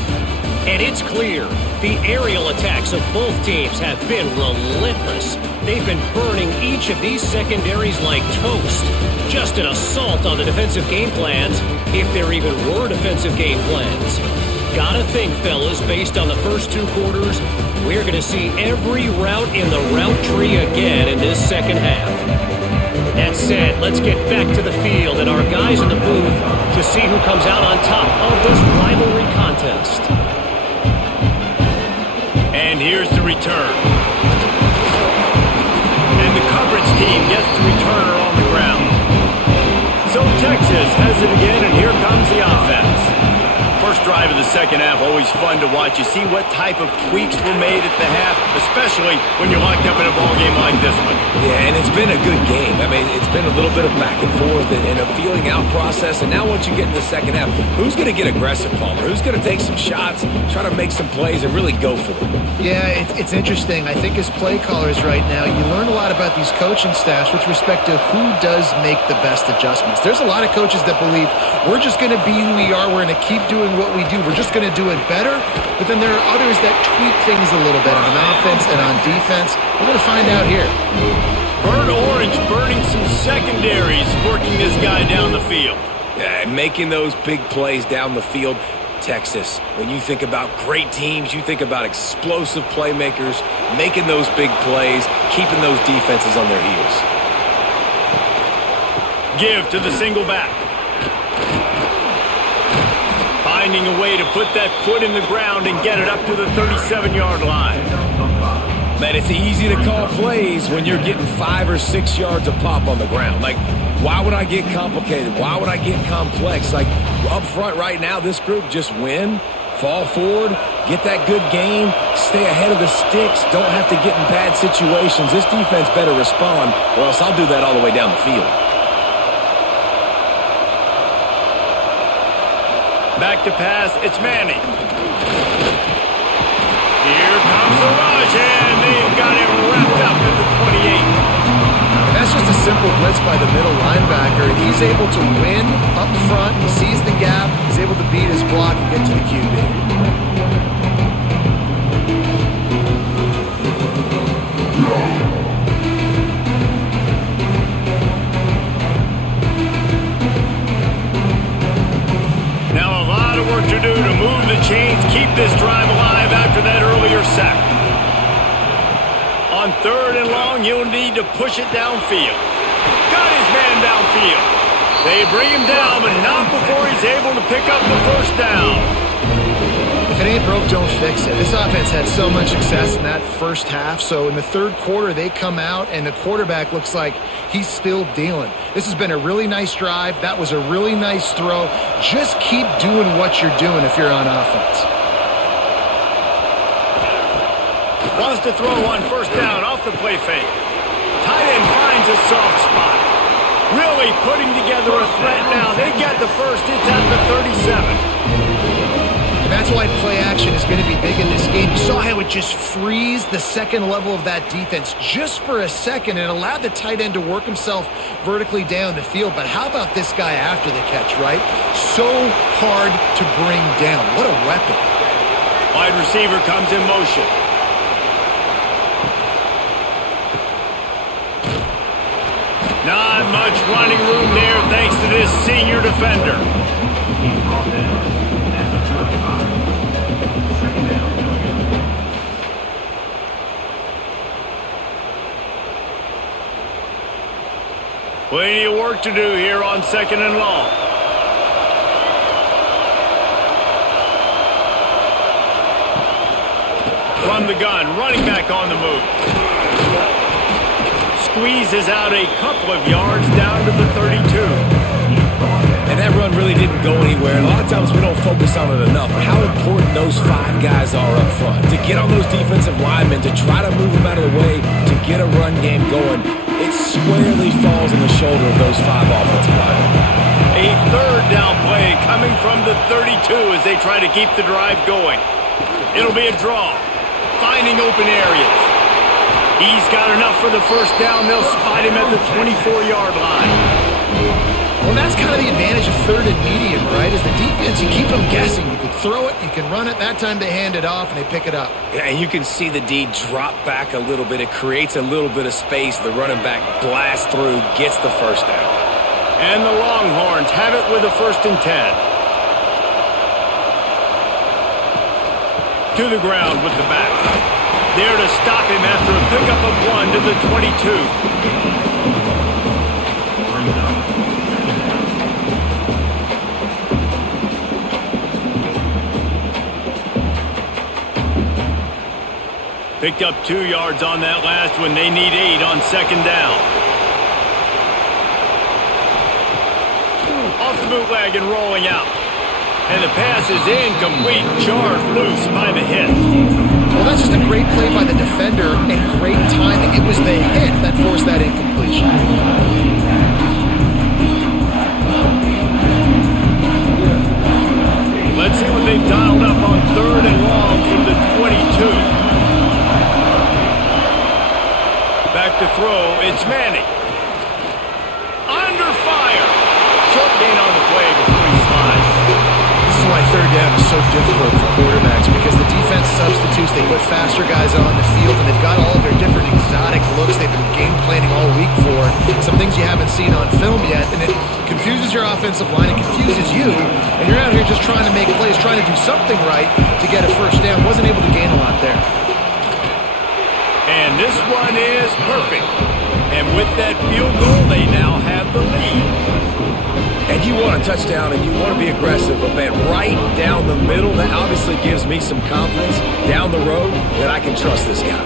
And it's clear, the aerial attacks of both teams have been relentless. They've been burning each of these secondaries like toast. Just an assault on the defensive game plans, if there even were defensive game plans. Gotta think, fellas, based on the first two quarters, we're going to see every route in the route tree again in this second half. That said, let's get back to the field and our guys in the booth to see who comes out on top of this rivalry contest. And here's the return. And the coverage team gets the returner on the ground. So Texas has it again, and here comes the offense. First drive of the second half, always fun to watch. You see what type of tweaks were made at the half, especially when you're locked up in a ball game like this one. Yeah, and it's been a good game. I mean, it's been a little bit of back and forth and a feeling out process. And now once you get in the second half, who's going to get aggressive, Palmer? Who's going to take some shots, try to make some plays, and really go for it? Yeah, it's interesting. I think as play callers right now, you learn a lot about these coaching staffs with respect to who does make the best adjustments. There's a lot of coaches that believe we're just going to be who we are. We're going to keep doing what we do. We're just going to do it better. But then there are others that tweak things a little bit on offense and on defense. We're going to find out here. Burnt Orange burning some secondaries, working this guy down the field. Yeah, and making those big plays down the field. Texas, when you think about great teams, you think about explosive playmakers, making those big plays, keeping those defenses on their heels. Give to the single back. Finding a way to put that foot in the ground and get it up to the 37-yard line. Man, it's easy to call plays when you're getting 5 or 6 yards a pop on the ground. Like, why would I get complicated? Why would I get complex? Like, up front right now, this group just win, fall forward, get that good game, stay ahead of the sticks, don't have to get in bad situations. This defense better respond, or else I'll do that all the way down the field. Back to pass, it's Manning. Here comes the rush, and they've got him wrapped up at the 28. And that's just a simple blitz by the middle linebacker. And he's able to win up front, he sees the gap, he's able to beat his block and get to the QB. Now a lot of work to do to move the chains, keep this drive alive after that earlier sack. On 3rd and long, you'll need to push it downfield. Got his man downfield. They bring him down, but not before he's able to pick up the first down. If it ain't broke, don't fix it. This offense had so much success in that first half, so in the third quarter, they come out, and the quarterback looks like he's still dealing. This has been a really nice drive. That was a really nice throw. Just keep doing what you're doing if you're on offense. Wants to throw on first down off the play fake. Tight end finds a soft spot. Really putting together a threat now. They get the first. It's at the 37. And that's why play action is going to be big in this game. You saw how it just frees the second level of that defense just for a second and allowed the tight end to work himself vertically down the field. But how about this guy after the catch, right? So hard to bring down. What a weapon. Wide receiver comes in motion. Not much running room there thanks to this senior defender. Plenty of work to do here on 2nd and long. from the gun, running back on the move. Squeezes out a couple of yards down to the 32. And that run really didn't go anywhere. A lot of times we don't focus on it enough. How important those 5 guys are up front. To get on those defensive linemen, to try to move them out of the way, to get a run game going, it squarely falls on the shoulder of those 5 offensive linemen. A third down play coming from the 32 as they try to keep the drive going. It'll be a draw, finding open areas. He's got enough for the first down. They'll spot him at the 24-yard line. Well, that's kind of the advantage of third and medium, right? Is the defense, you keep them guessing. You can throw it, you can run it. That time they hand it off and they pick it up. Yeah, and you can see the D drop back a little bit. It creates a little bit of space. The running back blasts through, gets the first down. And the Longhorns have it with a 1st and 10. To the ground with the back. There to stop him after a pickup of 1 to the 22. Picked up 2 yards on that last one. They need 8 on 2nd down. Off the bootleg and rolling out. And the pass is incomplete. Charged loose by the hit. Well, that's just a great play by the defender and great timing. It was the hit that forced that incompletion. Let's see what they've dialed up on 3rd and long from the 22. Back to throw, it's Manning. Under fire. Short gain on the play before he slides. This is why 3rd down is so difficult for quarterbacks, because the defense substitutes. They put faster guys on the field, and they've got all of their different exotic looks they've been game planning all week for. Some things you haven't seen on film yet, and it confuses your offensive line. It confuses you, and you're out here just trying to make plays, trying to do something right to get a first down. Wasn't able to gain a lot there. And this one is perfect. And with that field goal, they now have the lead. And you want a touchdown and you want to be aggressive, but man, right down the middle, that obviously gives me some confidence down the road that I can trust this guy.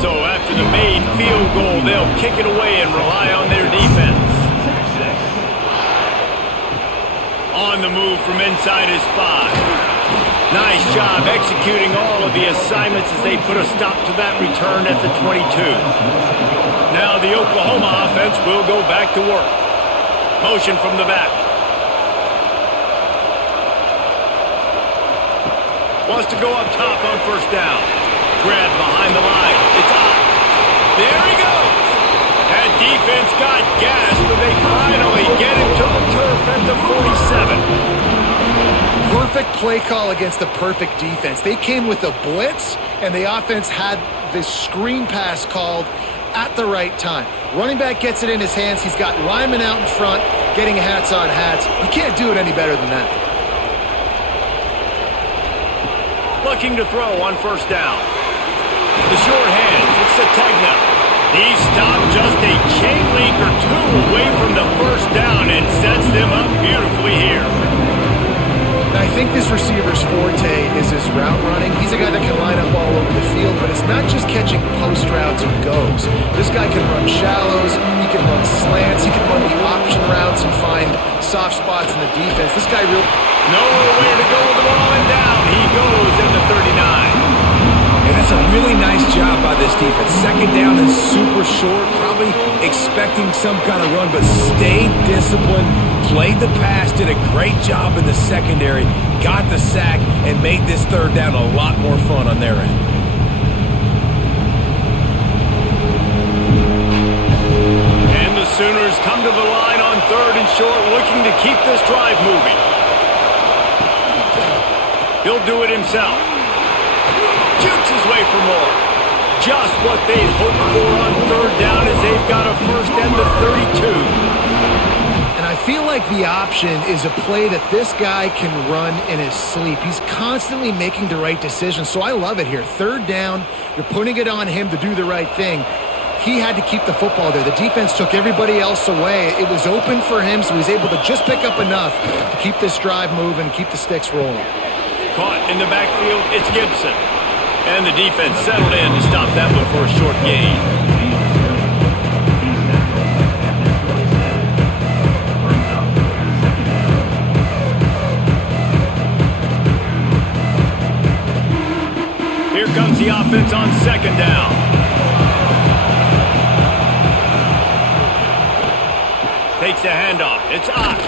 So after the made field goal, they'll kick it away and rely on their defense. On the move from inside his 5. Nice job executing all of the assignments as they put a stop to that return at the 22. Now the Oklahoma offense will go back to work. Motion from the back. Wants to go up top on 1st down. Grab behind the line. It's out. There he goes. That defense got gas, but they finally get it to the turf at the 47. Perfect play call against the perfect defense. They came with a blitz, and the offense had this screen pass called at the right time. Running back gets it in his hands. He's got linemen out in front getting hats on hats. You can't do it any better than that. Looking to throw on 1st down. The short hands. It's Sategna. He stopped just a chain link or 2 away from the 1st down and sets them up beautifully here. I think this receiver's forte is his route running. He's a guy that can line up all over the field, but it's not just catching post routes and goes. This guy can run shallows, he can run slants, he can run the option routes and find soft spots in the defense. This guy really... Nowhere to go with the ball and down. He goes in the 39. And that's a really nice job by this defense. 2nd down is super short, probably expecting some kind of run, but stayed disciplined, played the pass, did a great job in the secondary, got the sack, and made this 3rd down a lot more fun on their end. And the Sooners come to the line on 3rd and short, looking to keep this drive moving. He'll do it himself. Shoots his way for more. Just what they'd hoped for on 3rd down as they've got a 1st and the 32. And I feel like the option is a play that this guy can run in his sleep. He's constantly making the right decision, so I love it here. 3rd down, you're putting it on him to do the right thing. he had to keep the football there. The defense took everybody else away. It was open for him, so he was able to just pick up enough to keep this drive moving, keep the sticks rolling. Caught in the backfield, it's Gibson. And the defense settled in to stop that one for a short gain. Here comes the offense on second down. Takes the handoff. It's Ott.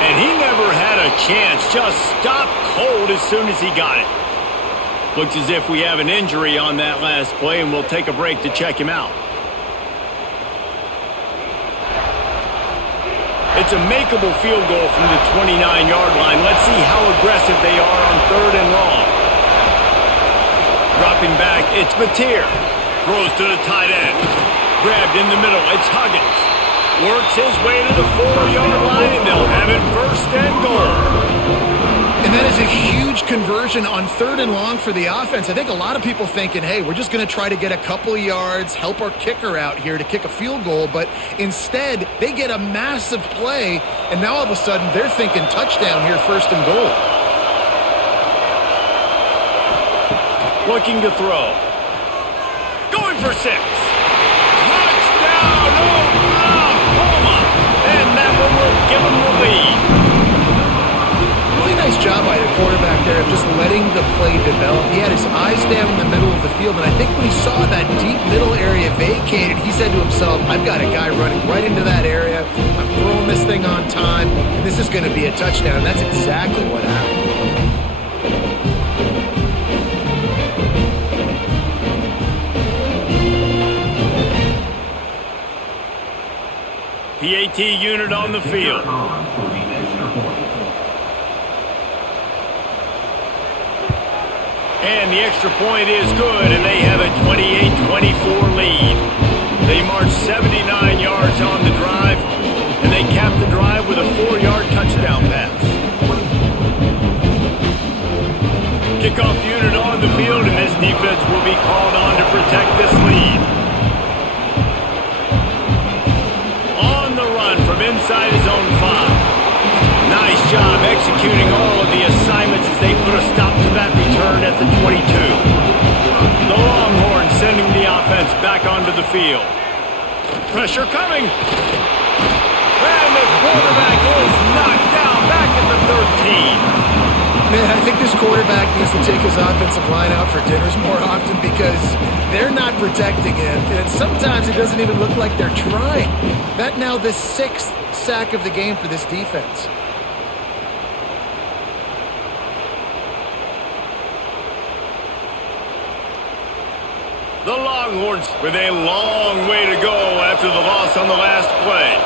And he never had a chance. Just stopped cold as soon as he got it. Looks as if we have an injury on that last play, and we'll take a break to check him out. It's a makeable field goal from the 29-yard line. Let's see how aggressive they are on third and long. Dropping back, it's Mateer. Throws to the tight end. Grabbed in the middle, it's Huggins. Works his way to the 4-yard line, and they'll have it first and goal. And that is a huge conversion on third and long for the offense. I think a lot of people thinking, hey, we're just going to try to get a couple of yards, help our kicker out here to kick a field goal. But instead, they get a massive play, and now all of a sudden they're thinking touchdown here, first and goal. Looking to throw. Going for 6. Touchdown, Oklahoma! And that one will give them the lead. Really nice job by the quarterback there of just letting the play develop. He had his eyes down in the middle of the field, and I think when he saw that deep middle area vacated, he said to himself, I've got a guy running right into that area. I'm throwing this thing on time, and this is going to be a touchdown. And that's exactly what happened. PAT unit on the field. And the extra point is good, and they have a 28-24 lead. They march 79 yards on the drive, and they cap the drive with a 4-yard touchdown pass. Kickoff unit on the field, and this defense will be called on to protect this lead. From inside his own 5. Nice job executing all of the assignments as they put a stop to that return at the 22. The Longhorns sending the offense back onto the field. Pressure coming. And the quarterback is knocked down back at the 13. Man, I think this quarterback needs to take his offensive line out for dinners more often because they're not protecting him. And sometimes it doesn't even look like they're trying. That now the 6th sack of the game for this defense. The Longhorns with a long way to go after the loss on the last play.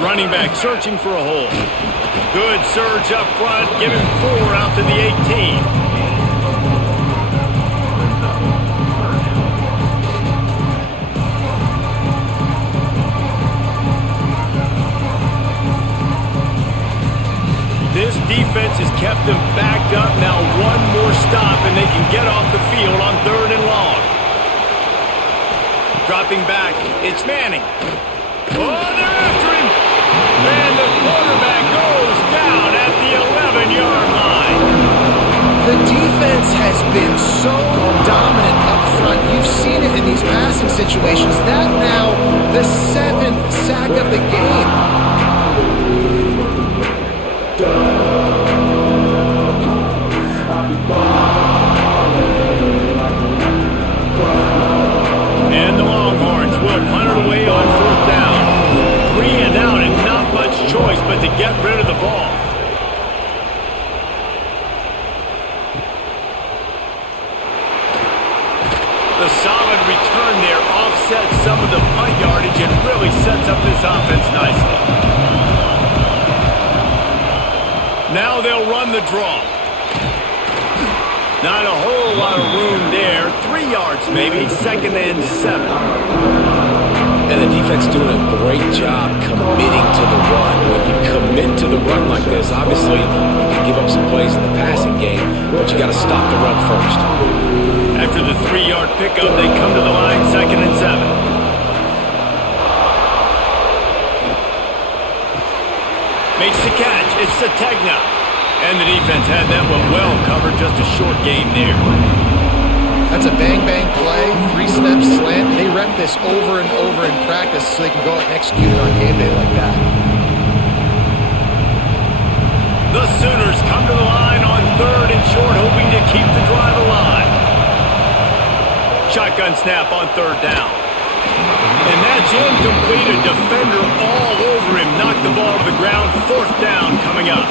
Running back searching for a hole. Good surge up front, giving 4 out to the 18. This defense has kept them backed up. Now one more stop and they can get off the field on third and long. Dropping back, it's Manning. Oh, they're after him. And the quarterback goes down at the 11-yard line. The defense has been so dominant up front. You've seen it in these passing situations. That now the 7th sack of the game. And the Longhorns will punt it away on 4th down. 3 and out and not much choice but to get rid of the ball. The solid return there offsets some of the punt yardage and really sets up this offense nicely. Now they'll run the draw. Not a whole lot of room there. 3 yards maybe, 2nd and 7. And the defense defense doing a great job committing to the run. When you commit to the run like this, obviously you can give up some plays in the passing game, but you got to stop the run first. After the 3-yard pickup, they come to the line, 2nd and 7. Makes the catch. It's Sategna. And the defense had that one well covered. Just a short gain there. That's a bang-bang play, 3-step slant. They rep this over and over in practice so they can go out and execute it on game day like that. The Sooners come to the line on 3rd and short, hoping to keep the drive alive. Shotgun snap on 3rd down. And that's incomplete. A defender all over him. Knocked the ball to the ground. 4th down coming up.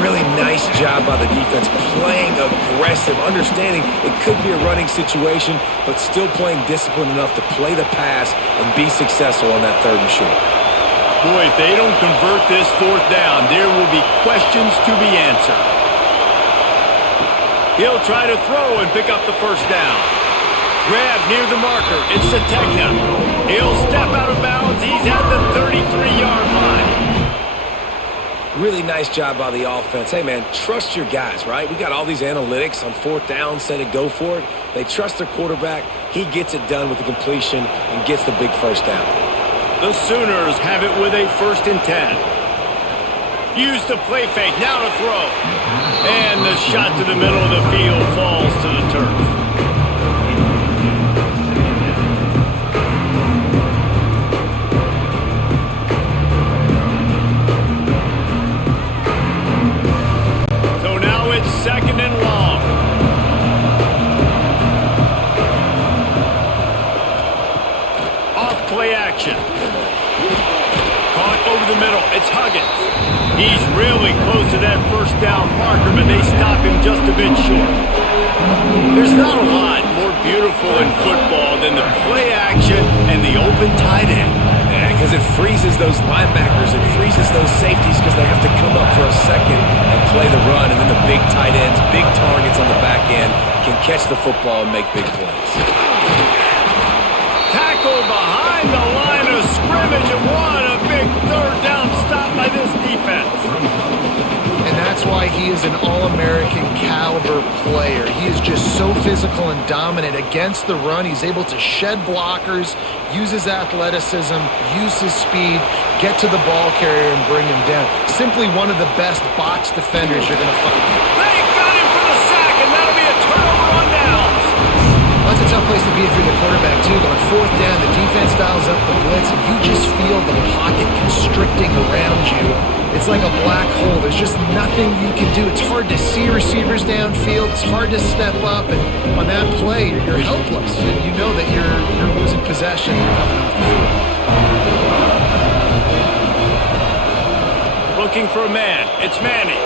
Really nice job by the defense, playing aggressive, understanding it could be a running situation, but still playing disciplined enough to play the pass and be successful on that 3rd and short. Boy, if they don't convert this 4th down, there will be questions to be answered. He'll try to throw and pick up the 1st down. Grab near the marker. It's Sategna. He'll step out of bounds. He's at the 33-yard line. Really nice job by the offense. Hey, man, trust your guys, right? We got all these analytics on 4th down, set it, go for it. They trust their quarterback. He gets it done with the completion and gets the big 1st down. The Sooners have it with a 1st and 10. Use the play fake, now to throw. And the shot to the middle of the field falls to the turf. So now it's 2nd and long. Off play action. Caught over the middle. It's Huggins. He's really close to that 1st down marker, but they stop him just a bit short. There's not a lot more beautiful in football than the play action and the open tight end. Yeah, because it freezes those linebackers. It freezes those safeties because they have to come up for a second and play the run. And then the big tight ends, big targets on the back end can catch the football and make big plays. Tackle behind the line of scrimmage, and what a big 3rd down stop by this defense. And that's why he is an All-American caliber player. He is just so physical and dominant against the run. He's able to shed blockers, use his athleticism, use his speed, get to the ball carrier and bring him down. Simply one of the best box defenders you're going to find. They got him for the sack, and that'll be a turnover on downs. That's a tough place to be if you're the quarterback, too. Going 4th down, the defense dials up the blitz, and you just feel the pocket constricting around you. It's like a black hole. There's just nothing you can do. It's hard to see receivers downfield. It's hard to step up, and on that play, you're helpless. You know that you're losing possession. You're coming off the field. Looking for a man. It's Manning.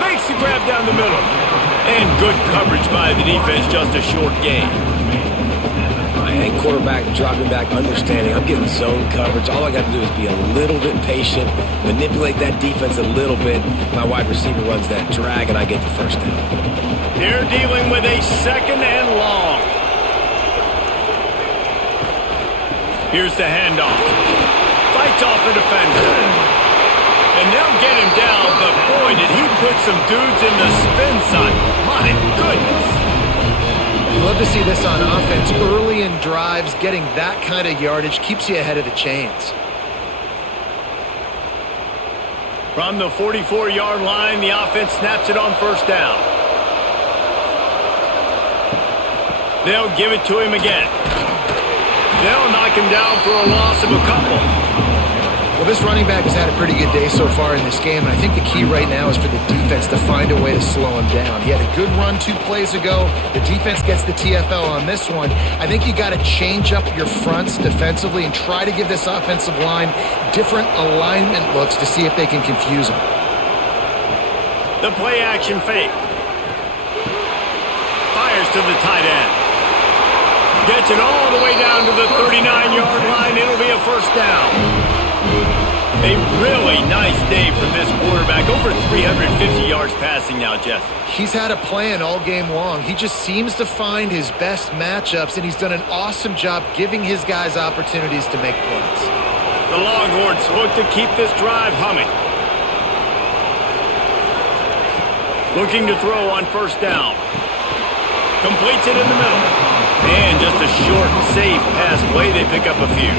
Makes the grab down the middle. And good coverage by the defense, just a short gain. And quarterback dropping back, understanding I'm getting zone coverage. All I got to do is be a little bit patient, manipulate that defense a little bit. My wide receiver runs that drag, and I get the 1st down. They're dealing with a 2nd and long. Here's the handoff. Fights off a defender. And they'll get him down, but boy, did he put some dudes in the spin cycle. My goodness. You love to see this on offense. Early in drives, getting that kind of yardage keeps you ahead of the chains. From the 44-yard line, the offense snaps it on 1st down. They'll give it to him again. They'll knock him down for a loss of a couple. Well, this running back has had a pretty good day so far in this game, and I think the key right now is for the defense to find a way to slow him down. He had a good run 2 plays ago. The defense gets the TFL on this one. I think you got to change up your fronts defensively and try to give this offensive line different alignment looks to see if they can confuse him. The play action fake. Fires to the tight end. Gets it all the way down to the 39-yard line. It'll be a 1st down. A really nice day from this quarterback. Over 350 yards passing now, Jeff. He's had a plan all game long. He just seems to find his best matchups, and he's done an awesome job giving his guys opportunities to make plays. The Longhorns look to keep this drive humming. Looking to throw on first down. Completes it in the middle. And just a short, safe pass play. They pick up a few.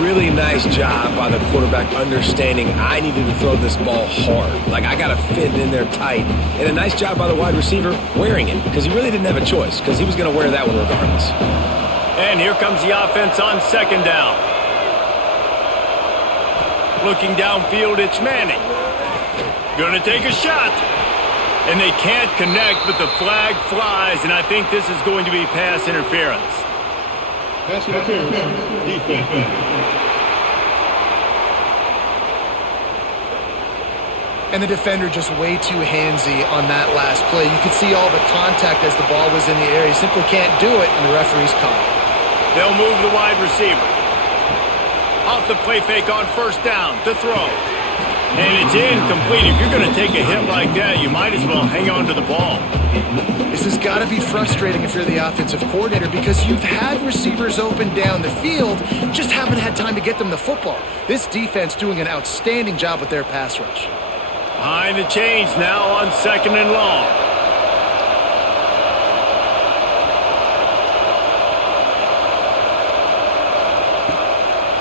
Really nice job by the quarterback understanding I needed to throw this ball hard. Like, I got to fit in there tight. And a nice job by the wide receiver wearing it, because he really didn't have a choice, because he was going to wear that one regardless. And here comes the offense on second down. Looking downfield, it's Manning. Gonna take a shot. And they can't connect, but the flag flies, and I think this is going to be pass interference. Pass interference. Defense. And the defender just way too handsy on that last play. You could see all the contact as the ball was in the air. He simply can't do it, and the referee's caught it. They'll move the wide receiver. Off the play fake on first down to throw. And it's incomplete. If you're going to take a hit like that, you might as well hang on to the ball. This has got to be frustrating if you're the offensive coordinator, because you've had receivers open down the field, just haven't had time to get them the football. This defense doing an outstanding job with their pass rush. Behind the chains now on second and long.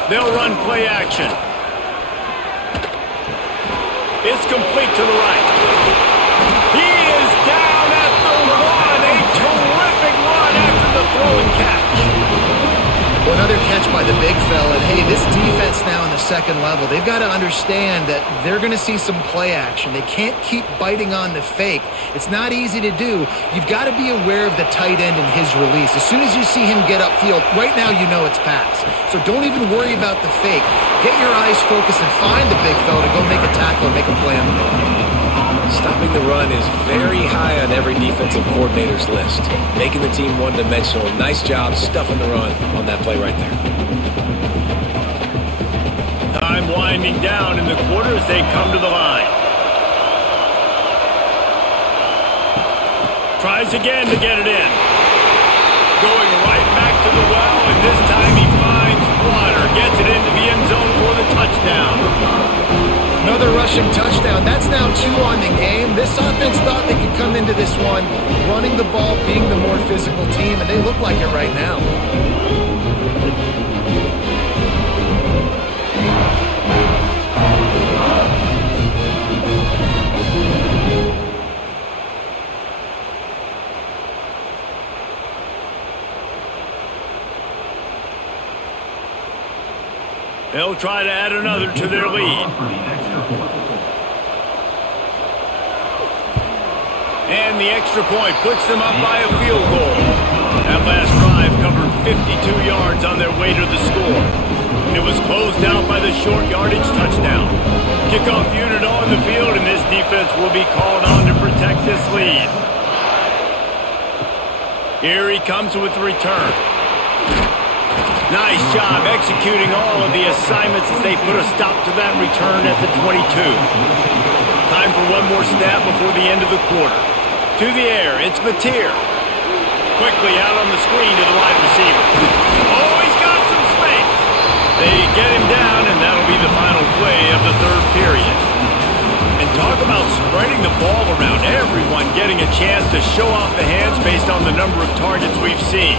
They'll run play action. It's complete to the right. He is down at the one. A terrific run after the throw and catch. Well, another catch by the big fella. And hey, this defense now in the second level, they've got to understand that they're going to see some play action. They can't keep biting on the fake. It's not easy to do. You've got to be aware of the tight end and his release. As soon as you see him get upfield, right now you know it's pass. So don't even worry about the fake. Get your eyes focused and find the big fella to go make a tackle and make a play on the ball. Stopping the run is very high on every defensive coordinator's list. Making the team one-dimensional. Nice job stuffing the run on that play right there. Time winding down in the quarter as they come to the line. Tries again to get it in. Going right back to the well, and this time he finds water. Gets it into the end zone for the touchdown. Another rushing touchdown. That's now 2 on the game. This offense thought they could come into this one running the ball, being the more physical team, and they look like it right now. They'll try to add another to their lead. And the extra point puts them up by a field goal. That last drive covered 52 yards on their way to the score. And it was closed out by the short yardage touchdown. Kickoff unit on the field, and this defense will be called on to protect this lead. Here he comes with the return. Nice job executing all of the assignments as they put a stop to that return at the 22. Time for one more snap before the end of the quarter. To the air, it's Mateer. Quickly out on the screen to the wide receiver. Oh, he's got some space. They get him down, and that'll be the final play of the third period. And talk about spreading the ball around. Everyone getting a chance to show off the hands based on the number of targets we've seen.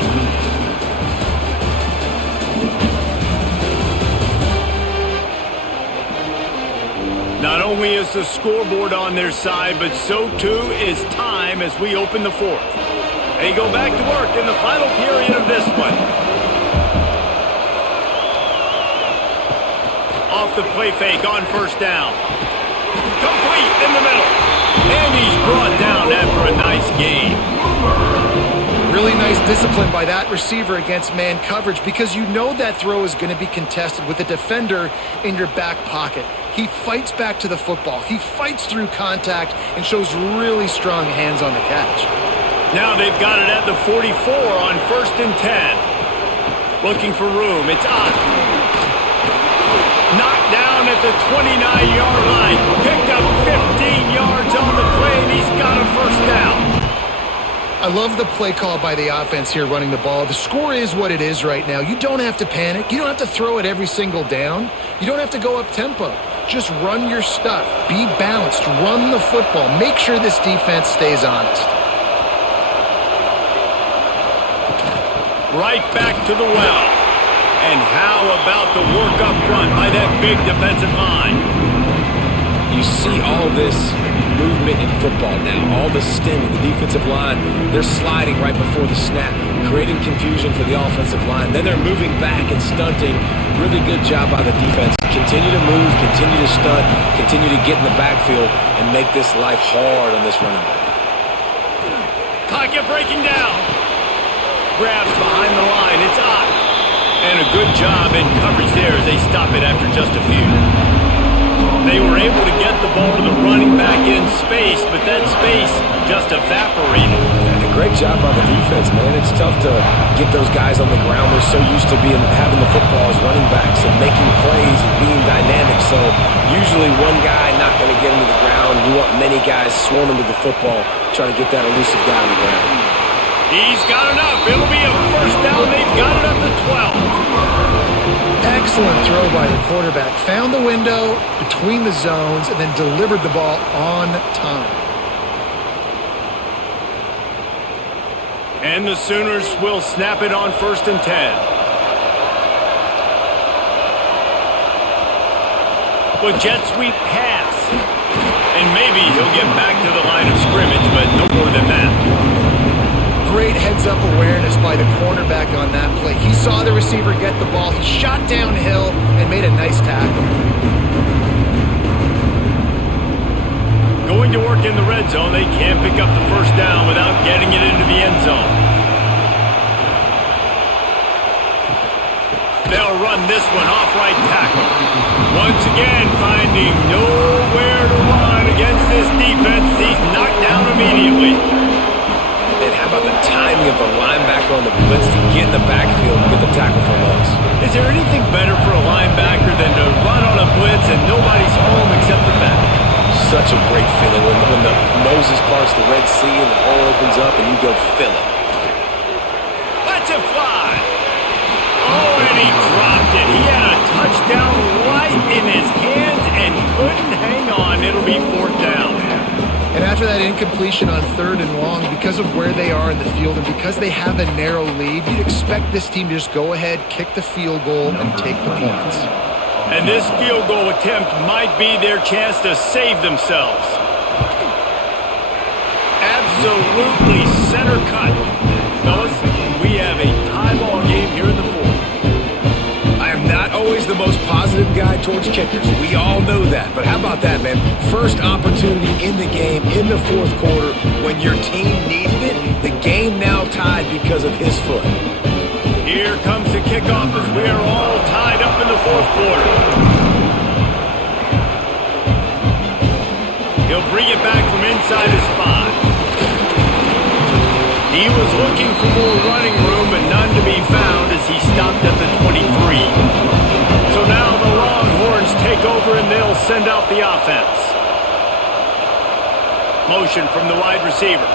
Not only is the scoreboard on their side, but so too is time as we open the fourth. They go back to work in the final period of this one. Off the play fake on first down. Complete in the middle. And he's brought down after a nice gain. Really nice discipline by that receiver against man coverage, because you know that throw is going to be contested with a defender in your back pocket. He fights back to the football. He fights through contact and shows really strong hands on the catch. Now they've got it at the 44 on 1st and 10. Looking for room. It's Ott. Knocked at the 29-yard line. Picked up 15 yards on the play, and he's got a first down. I love the play call by the offense here running the ball. The score is what it is right now. You don't have to panic. You don't have to throw it every single down. You don't have to go up tempo. Just run your stuff. Be balanced. Run the football. Make sure this defense stays honest. Right back to the well. And how about the work up front by that big defensive line? You see all this movement in football now, all the stem in the defensive line. They're sliding right before the snap, creating confusion for the offensive line. Then they're moving back and stunting. Really good job by the defense. Continue to move, continue to stunt, continue to get in the backfield and make this life hard on this running back. Pocket breaking down. Grabs behind the line. It's Ott. And a good job in coverage there as they stop it after just a few. They were able to get the ball to the running back in space, but that space just evaporated. And a great job by the defense, man. It's tough to get those guys on the ground. They're so used to having the football as running backs and making plays and being dynamic. So usually one guy not going to get him to the ground. You want many guys swarming to the football, trying to get that elusive guy on the ground. He's got enough. It'll be a first down. They've got it up to 12. Excellent throw by the quarterback. Found the window between the zones and then delivered the ball on time. And the Sooners will snap it on 1st and 10. With jet sweep pass. And maybe he'll get back to the line of scrimmage, but no more than that. Great heads-up awareness by the cornerback on that play. He saw the receiver get the ball. He shot downhill and made a nice tackle. Going to work in the red zone, they can't pick up the first down without getting it into the end zone. They'll run this one off right tackle. Once again, finding nowhere to run against this defense. He's knocked down immediately. And how about the timing of the linebacker on the blitz to get in the backfield and get the tackle for loss? Is there anything better for a linebacker than to run on a blitz and nobody's home except the back? Such a great feeling when the Moses parts the Red Sea and the hole opens up and you go fill it. Let's it fly. Oh, and he dropped it. He had a touchdown right in his hands and couldn't hang on. It'll be 4th down. And after that incompletion on 3rd and long, because of where they are in the field and because they have a narrow lead, you'd expect this team to just go ahead, kick the field goal, and take the points. And this field goal attempt might be their chance to save themselves. Absolutely center cut. Fellas, we have a tie ball game here in the 4th. I am not always the most positive guy towards kickers. We all know that. But how about that, man? First opportunity in the game, in the 4th quarter, when your team needed it. The game now tied because of his foot. Here comes the kickoff as we are all tied up in the 4th quarter. He'll bring it back from inside his 5. He was looking for more running room, but none to be found as he stopped at the 23. So now the Longhorns take over and they'll send out the offense. Motion from the wide receiver.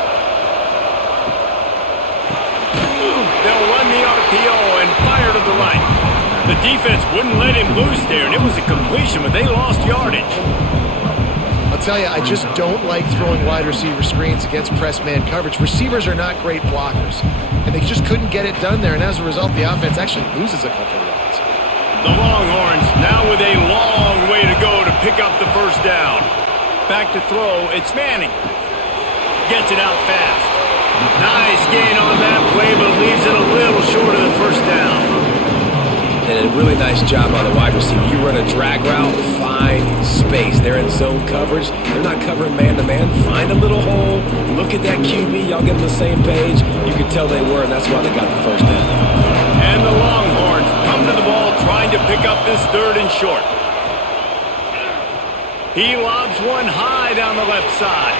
They'll run the RPO and fire to the right. The defense wouldn't let him loose there, and it was a completion, but they lost yardage. I'll tell you, I just don't like throwing wide receiver screens against press man coverage. Receivers are not great blockers, and they just couldn't get it done there, and as a result, the offense actually loses a couple of yards. The Longhorns now with a long way to go to pick up the first down. Back to throw, it's Manning. Gets it out fast. Nice gain on that play, but leaves it a little short of the first down. And a really nice job by the wide receiver. You run a drag route, find space. They're in zone coverage. They're not covering man-to-man. Find a little hole. Look at that QB. Y'all get on the same page. You could tell they were, and that's why they got the first down. And the Longhorns come to the ball trying to pick up this 3rd and short. He lobs one high down the left side.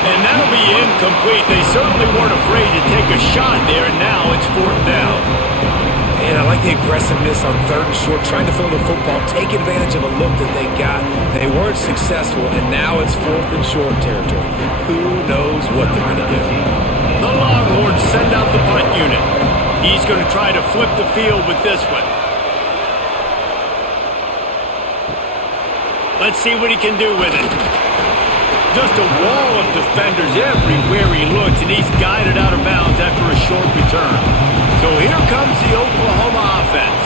And that'll be incomplete. They certainly weren't afraid to take a shot there, and now it's 4th down. And I like the aggressiveness on 3rd and short, trying to throw the football, take advantage of a look that they got. They weren't successful, and now it's 4th and short territory. Who knows what they're going to do? The Longhorns send out the punt unit. He's going to try to flip the field with this one. Let's see what he can do with it. Just a wall of defenders everywhere he looks, and he's guided out of bounds after a short return. So here comes the Oklahoma offense.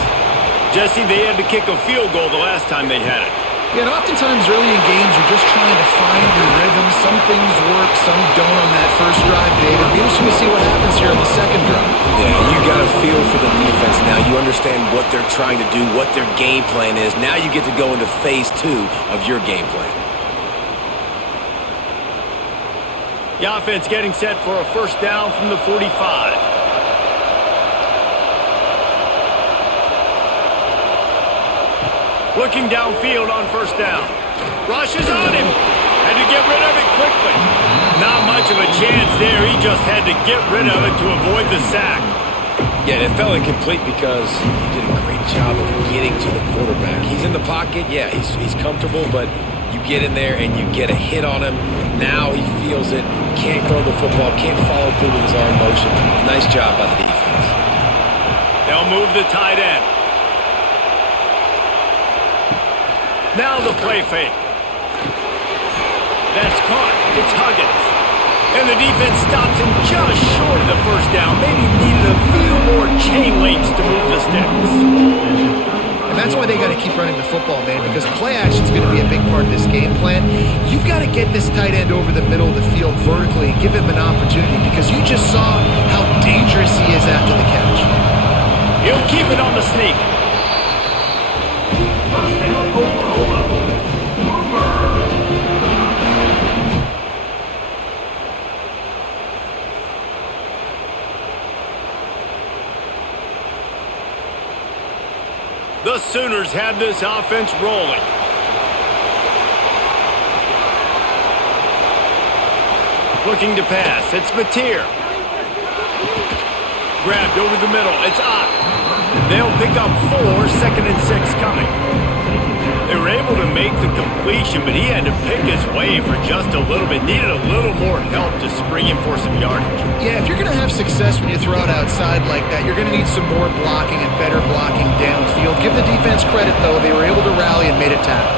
Jesse, they had to kick a field goal the last time they had it. Yeah, and oftentimes early in games, you're just trying to find your rhythm. Some things work, some don't on that first drive, David. We're just going to see what happens here on the second drive. Yeah, you got a feel for the defense now. You understand what they're trying to do, what their game plan is. Now you get to go into phase 2 of your game plan. The offense getting set for a first down from the 45. Looking downfield on first down. Rush is on him. Had to get rid of it quickly. Not much of a chance there. He just had to get rid of it to avoid the sack. Yeah, it fell incomplete because he did a great job of getting to the quarterback. He's in the pocket. Yeah, he's comfortable, but you get in there and you get a hit on him. Now he feels it. Can't throw the football. Can't follow through with his arm motion. Nice job by the defense. They'll move the tight end. Now the play fake. That's caught. It's Huggins. And the defense stops him just short of the first down. Maybe needed a few more chain links to move the sticks. And that's why they got to keep running the football, man, because play action is going to be a big part of this game plan. You've got to get this tight end over the middle of the field vertically and give him an opportunity, because you just saw how dangerous he is after the catch. He'll keep it on the sneak. The Sooners have this offense rolling. Looking to pass. It's Mateer. Grabbed over the middle. It's Ott. They'll pick up 4, 2nd and 6 coming. They were able to make the completion, but he had to pick his way for just a little bit. Needed a little more help to spring him for some yardage. Yeah, if you're going to have success when you throw it outside like that, you're going to need some more blocking and better blocking downfield. Give the defense credit, though. They were able to rally and made a tackle.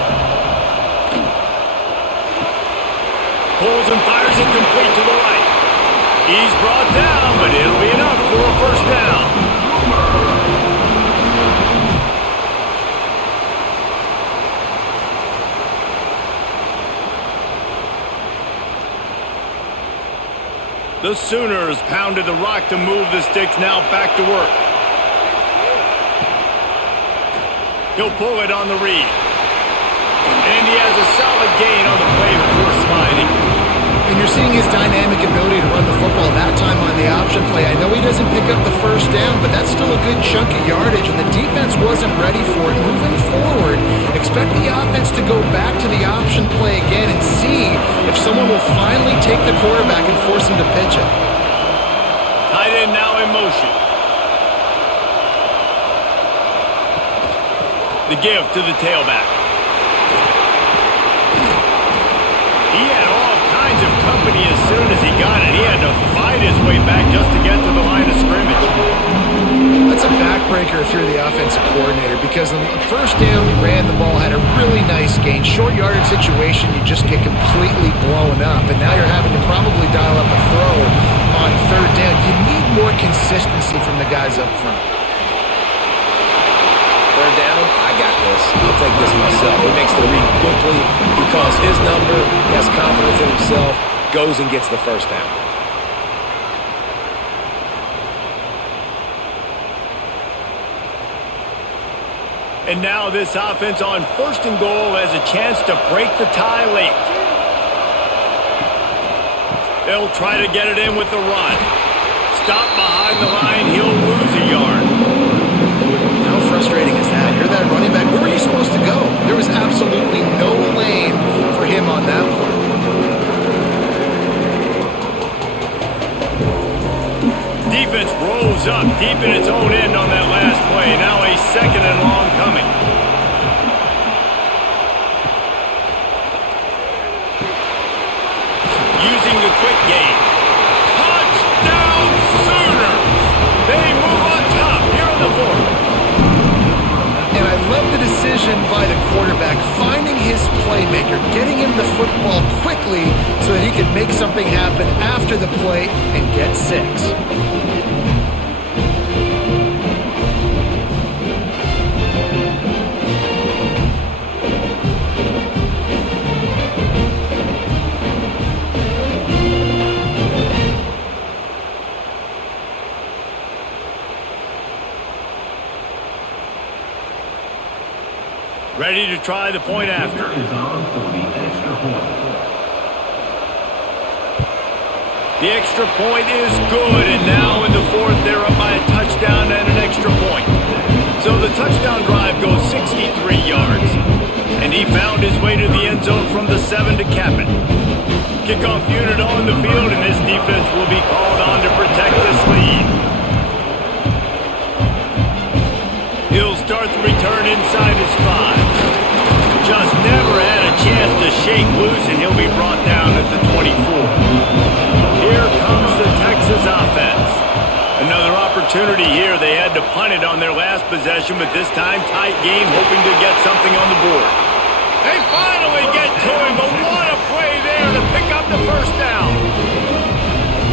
Pulls and fires it complete to the right. He's brought down, but it'll be enough for a first down. The Sooners pounded the rock to move the sticks, now back to work. He'll pull it on the read. And he has a solid gain on the play before sliding. And you're seeing his dynamic ability to run the football that time on the option play. I know he doesn't pick up the first down, but that's still a good chunk of yardage, and the defense wasn't ready for it. Moving forward, expect the offense to go back to the option play again and see if someone will finally take the quarterback and force him to pitch it. Tight end now in motion. The give to the tailback. He had all kinds of company as soon as he got it. He had to fight his way back just to get to the line of scrimmage. That's a backbreaker if you're the offensive coordinator, because on the first down, you ran the ball, had a really nice gain. Short yardage situation, you just get completely blown up, and now you're having to probably dial up a throw on third down. You need more consistency from the guys up front. Third down, I got this. I'll take this myself. He makes the read quickly. He calls his number. He has confidence in himself. Goes and gets the first down. And now this offense on first and goal has a chance to break the tie late. They'll try to get it in with the run. Stop behind the line. He'll lose a yard. How frustrating is that? You're that running back. Where were you supposed to go? There was absolutely no lane for him on that play. Defense rolls up deep in its own end on that last play. decision by the quarterback, finding his playmaker, getting him the football quickly so that he could make something happen after the play and get 6. Ready to try the point after. The extra point is good, and now in the 4th, they're up by a touchdown and an extra point. So the touchdown drive goes 63 yards, and he found his way to the end zone from the 7 to cap it. Kickoff unit on the field, and this defense will be called on to protect this lead. He'll start the return inside his 5. Just never had a chance to shake loose, and he'll be brought down at the 24. Here comes the Texas offense. Another opportunity here. They had to punt it on their last possession, but this time tight game, hoping to get something on the board. They finally get to him, but what a play there to pick up the first down.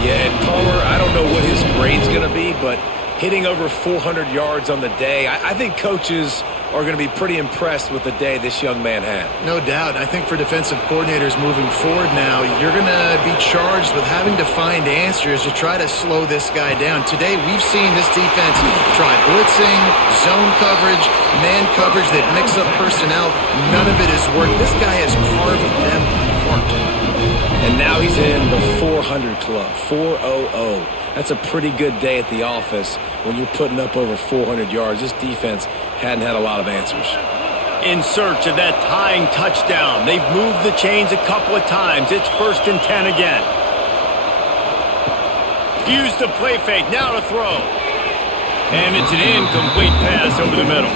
Yeah, and Palmer, I don't know what his grade's going to be, but hitting over 400 yards on the day, I think coaches are going to be pretty impressed with the day this young man had. No doubt. I think for defensive coordinators moving forward now, you're going to be charged with having to find answers to try to slow this guy down. Today, we've seen this defense try blitzing, zone coverage, man coverage that mix up personnel. None of it has worked. This guy has carved them apart. And now he's in the 400 club, 400. That's a pretty good day at the office when you're putting up over 400 yards. This defense hadn't had a lot of answers. In search of that tying touchdown. They've moved the chains a couple of times. It's 1st and 10 again. Use the play fake, now to throw. And it's an incomplete pass over the middle.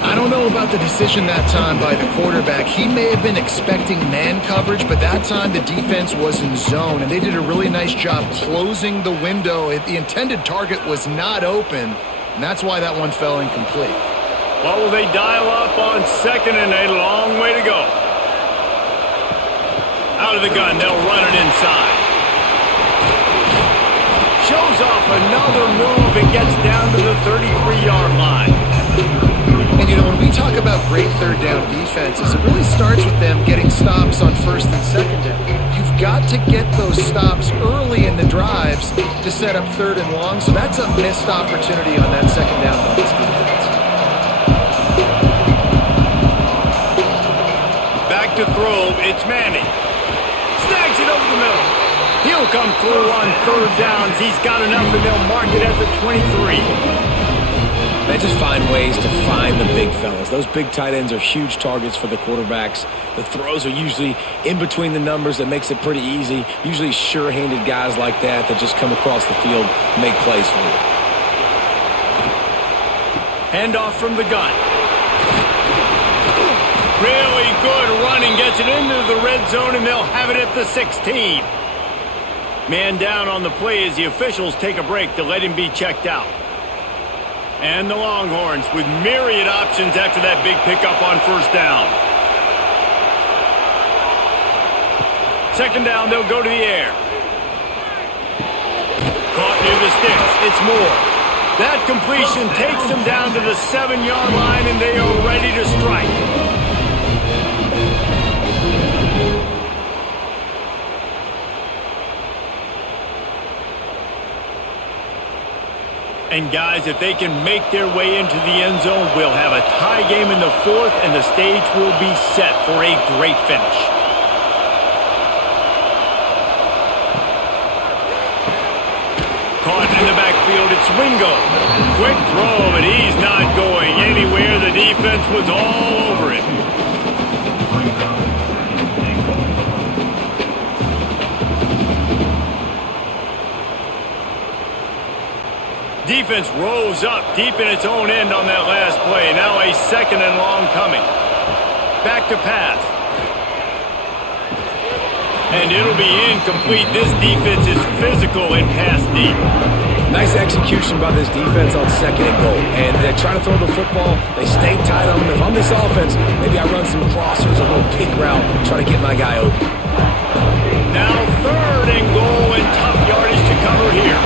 I don't know about the decision that time by the quarterback. He may have been expecting man coverage, but that time the defense was in zone, and they did a really nice job closing the window. The intended target was not open, and that's why that one fell incomplete. What will they dial up on 2nd and a long way to go? Out of the gun, they'll run it inside. Shows off another move and gets down to the 33-yard line. And, you know, when we talk about great third down defenses, it really starts with them getting stops on 1st and 2nd down. You've got to get those stops early in the drives to set up 3rd and long, so that's a missed opportunity on that 2nd down by this defense. Back to throw, it's Manning. Snags it over the middle. He'll come through on 3rd downs. He's got enough, and they'll mark it at the 23. They just find ways to find the big fellas. Those big tight ends are huge targets for the quarterbacks. The throws are usually in between the numbers. That makes it pretty easy. Usually sure-handed guys like that just come across the field, make plays for you. Handoff from the gun. Really good running. Gets it into the red zone, and they'll have it at the 16. Man down on the play as the officials take a break to let him be checked out. And the Longhorns with myriad options after that big pickup on 1st down. 2nd down, they'll go to the air. Caught near the sticks. It's Moore. That completion takes them down to the 7-yard line, and they are ready to strike. And guys, if they can make their way into the end zone, we'll have a tie game in the 4th, and the stage will be set for a great finish. Caught in the backfield, it's Wingo. Quick throw, but he's not going anywhere. The defense was all over it. Defense rose up deep in its own end on that last play. Now a 2nd and long coming. Back to pass. And it'll be incomplete. This defense is physical and pass deep. Nice execution by this defense on 2nd and goal. And they try to throw the football. They stay tight on them. If I'm this offense, maybe I run some crossers, a little kick route, try to get my guy open. Now 3rd and goal and tough yardage to cover here.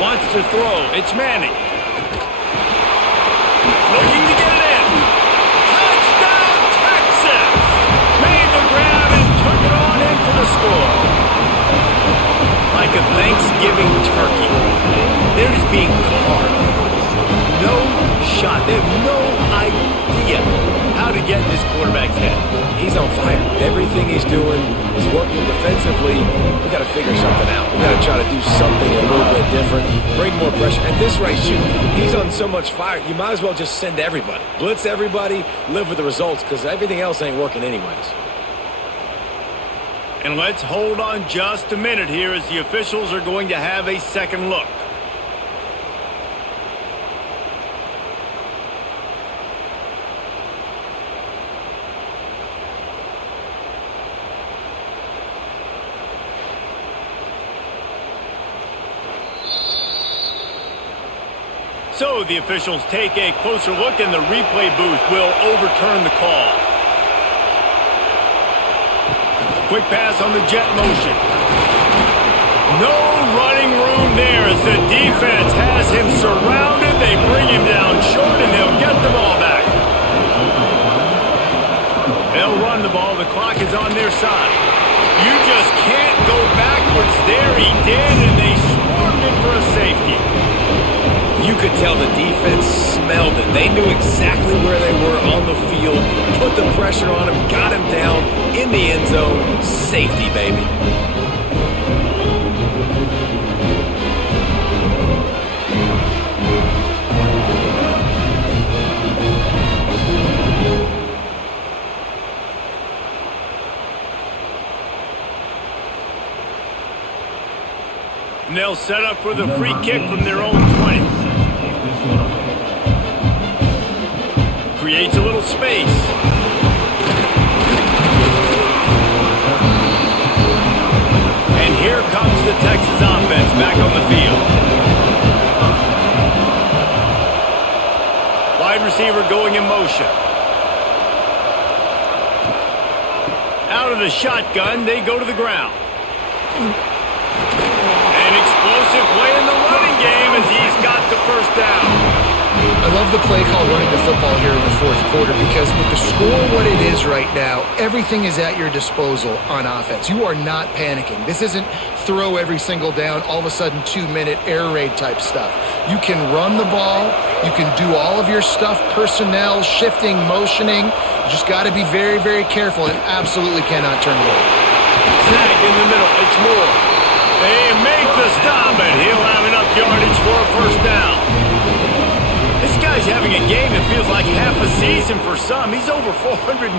Wants to throw. It's Manning. Looking to get it in. Touchdown, Texas! Made the grab and took it on in for the score. Like a Thanksgiving turkey. They're just being carved. No shot. They have no idea how to get in this quarterback's head. He's on fire. Everything he's doing is working defensively. We got to figure something out. We got to try to do something a little bit different, bring more pressure. At this rate, shoot, he's on so much fire, you might as well just send everybody. Blitz everybody, live with the results, because everything else ain't working anyways. And let's hold on just a minute here as the officials are going to have a second look. So the officials take a closer look and the replay booth will overturn the call. Quick pass on the jet motion. No running room there as the defense has him surrounded. They bring him down short and they'll get the ball back. They'll run the ball. The clock is on their side. You just can't go backwards there. He did, and they swarmed him for a safety. You could tell the defense smelled it. They knew exactly where they were on the field, put the pressure on him, got him down in the end zone. Safety, baby. And they'll set up for the free kick from their own 20. Creates a little space. And here comes the Texas offense back on the field. Wide receiver going in motion. Out of the shotgun, they go to the ground. An explosive play in the running game as he's got the first down. I love the play call running the football here in the 4th quarter because with the score what it is right now, everything is at your disposal on offense. You are not panicking. This isn't throw every single down, all of a sudden 2-minute air raid type stuff. You can run the ball. You can do all of your stuff, personnel, shifting, motioning. You just got to be very, very careful and absolutely cannot turn it over. Snagged in the middle. It's Moore. They make the stop, and he'll have enough yardage for a first down. This guy's having a game that feels like half a season for some. He's over 450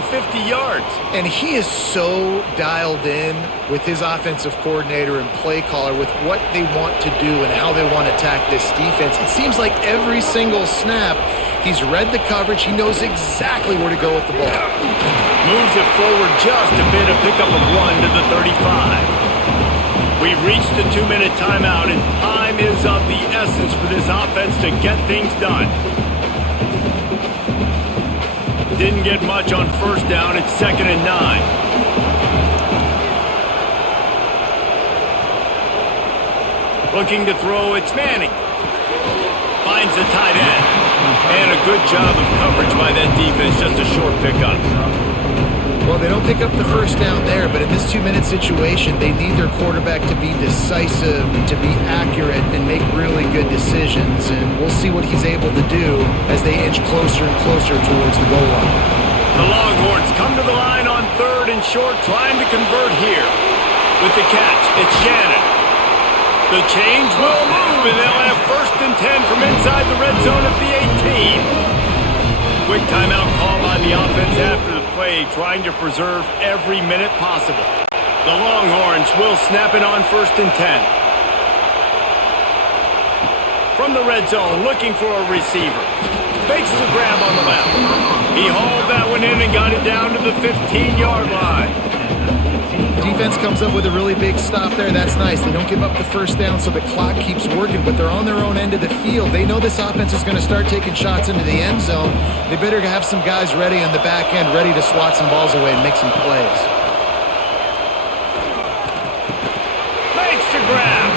yards. And he is so dialed in with his offensive coordinator and play caller with what they want to do and how they want to attack this defense. It seems like every single snap, he's read the coverage. He knows exactly where to go with the ball. Moves it forward just a bit, a pickup of 1 to the 35. We've reached the 2-minute timeout, and time is of the essence for this offense to get things done. Didn't get much on first down. It's 2nd and 9. Looking to throw, it's Manning. Finds the tight end. And a good job of coverage by that defense, just a short pickup. Well, they don't pick up the first down there, but in this 2-minute situation, they need their quarterback to be decisive, to be accurate, and make really good decisions. And we'll see what he's able to do as they inch closer and closer towards the goal line. The Longhorns come to the line on 3rd and short, trying to convert here. With the catch, it's Shannon. The change will move, and they'll have 1st and 10 from inside the red zone at the 18. Quick timeout call by the offense after the play, trying to preserve every minute possible. The Longhorns will snap it on 1st and 10. From the red zone, looking for a receiver. Makes the grab on the left. He hauled that one in and got it down to the 15-yard line. Defense comes up with a really big stop there. That's nice. They don't give up the first down, so the clock keeps working, but they're on their own end of the field. They know this offense is going to start taking shots into the end zone. They better have some guys ready on the back end, ready to swat some balls away and make some plays. Makes the grab.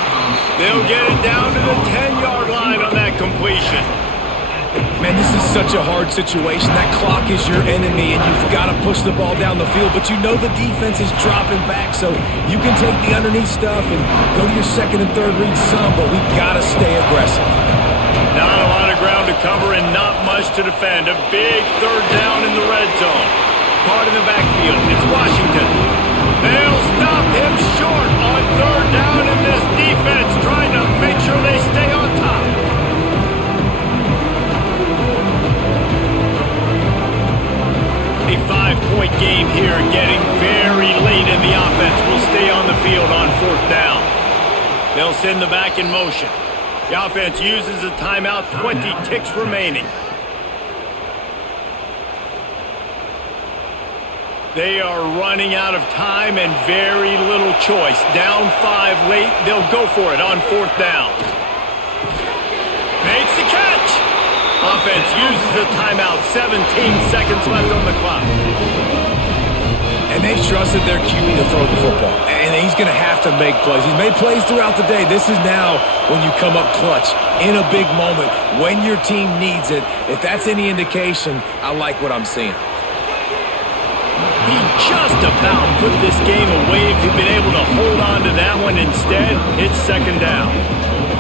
They'll get it down to the 10-yard line on that completion. Man, this is such a hard situation. That clock is your enemy, and you've got to push the ball down the field. But you know the defense is dropping back, so you can take the underneath stuff and go to your second and third read some, but we've got to stay aggressive. Not a lot of ground to cover and not much to defend. A big third down in the red zone. Caught in the backfield. It's Washington. They'll stop him short on third down, and this defense trying to make sure they stay on top. A 5-point game here, getting very late, and the offense will stay on the field on fourth down. They'll send the back in motion. The offense uses a timeout, 20 ticks remaining. They are running out of time and very little choice. Down 5 late, they'll go for it on fourth down. Makes the catch! Offense uses a timeout, 17 seconds left on the clock. And they've trusted their QB to throw the football. And he's going to have to make plays. He's made plays throughout the day. This is now when you come up clutch in a big moment when your team needs it. If that's any indication, I like what I'm seeing. He just about put this game away if he'd been able to hold on to that one. Instead, it's second down.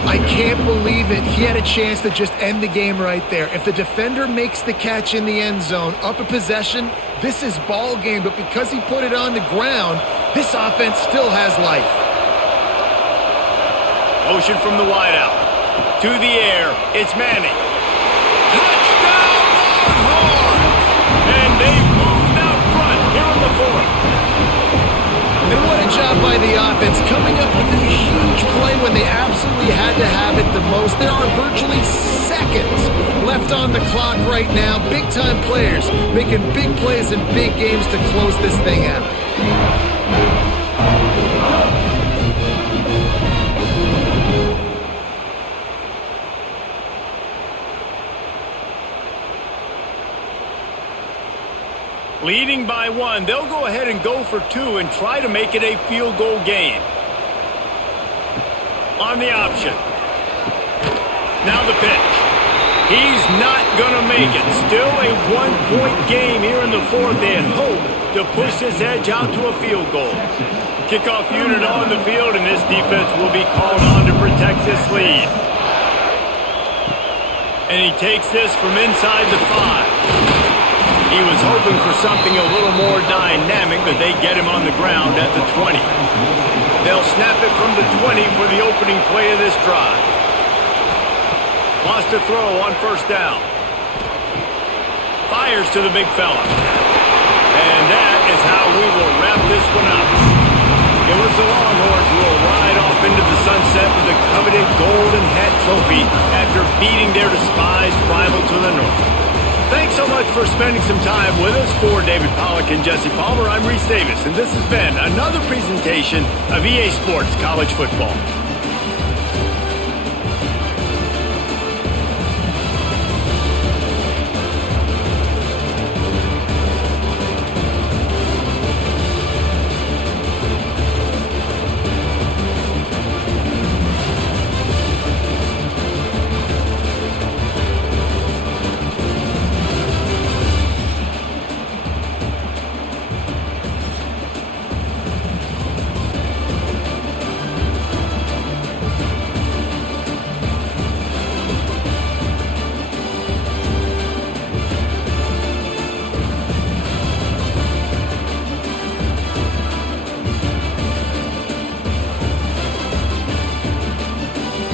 I can't believe it. He had a chance to just end the game right there. If the defender makes the catch in the end zone, up a possession, this is ball game. But because he put it on the ground, this offense still has life. Motion from the wideout. To the air, it's Manning. Touchdown, Longhorns! And they've moved out front here in the fourth. And what a job by the offense, coming up with a huge play when they absolutely had to have it the most. There are virtually seconds left on the clock right now. Big-time players making big plays in big games to close this thing out. Leading by 1, they'll go ahead and go for 2 and try to make it a field goal game. On the option. Now the pitch. He's not going to make it. Still a 1-point game here in the fourth, and hope to push this edge out to a field goal. Kickoff unit on the field, and this defense will be called on to protect this lead. And he takes this from inside the 5. He was hoping for something a little more dynamic, but they get him on the ground at the 20. They'll snap it from the 20 for the opening play of this drive. Lost a throw on first down. Fires to the big fella. And that is how we will wrap this one up. It was the Longhorns who will ride off into the sunset with the coveted Golden Hat Trophy after beating their despised rival to the north. Thanks so much for spending some time with us. For David Pollack and Jesse Palmer, I'm Reese Davis, and this has been another presentation of EA Sports College Football.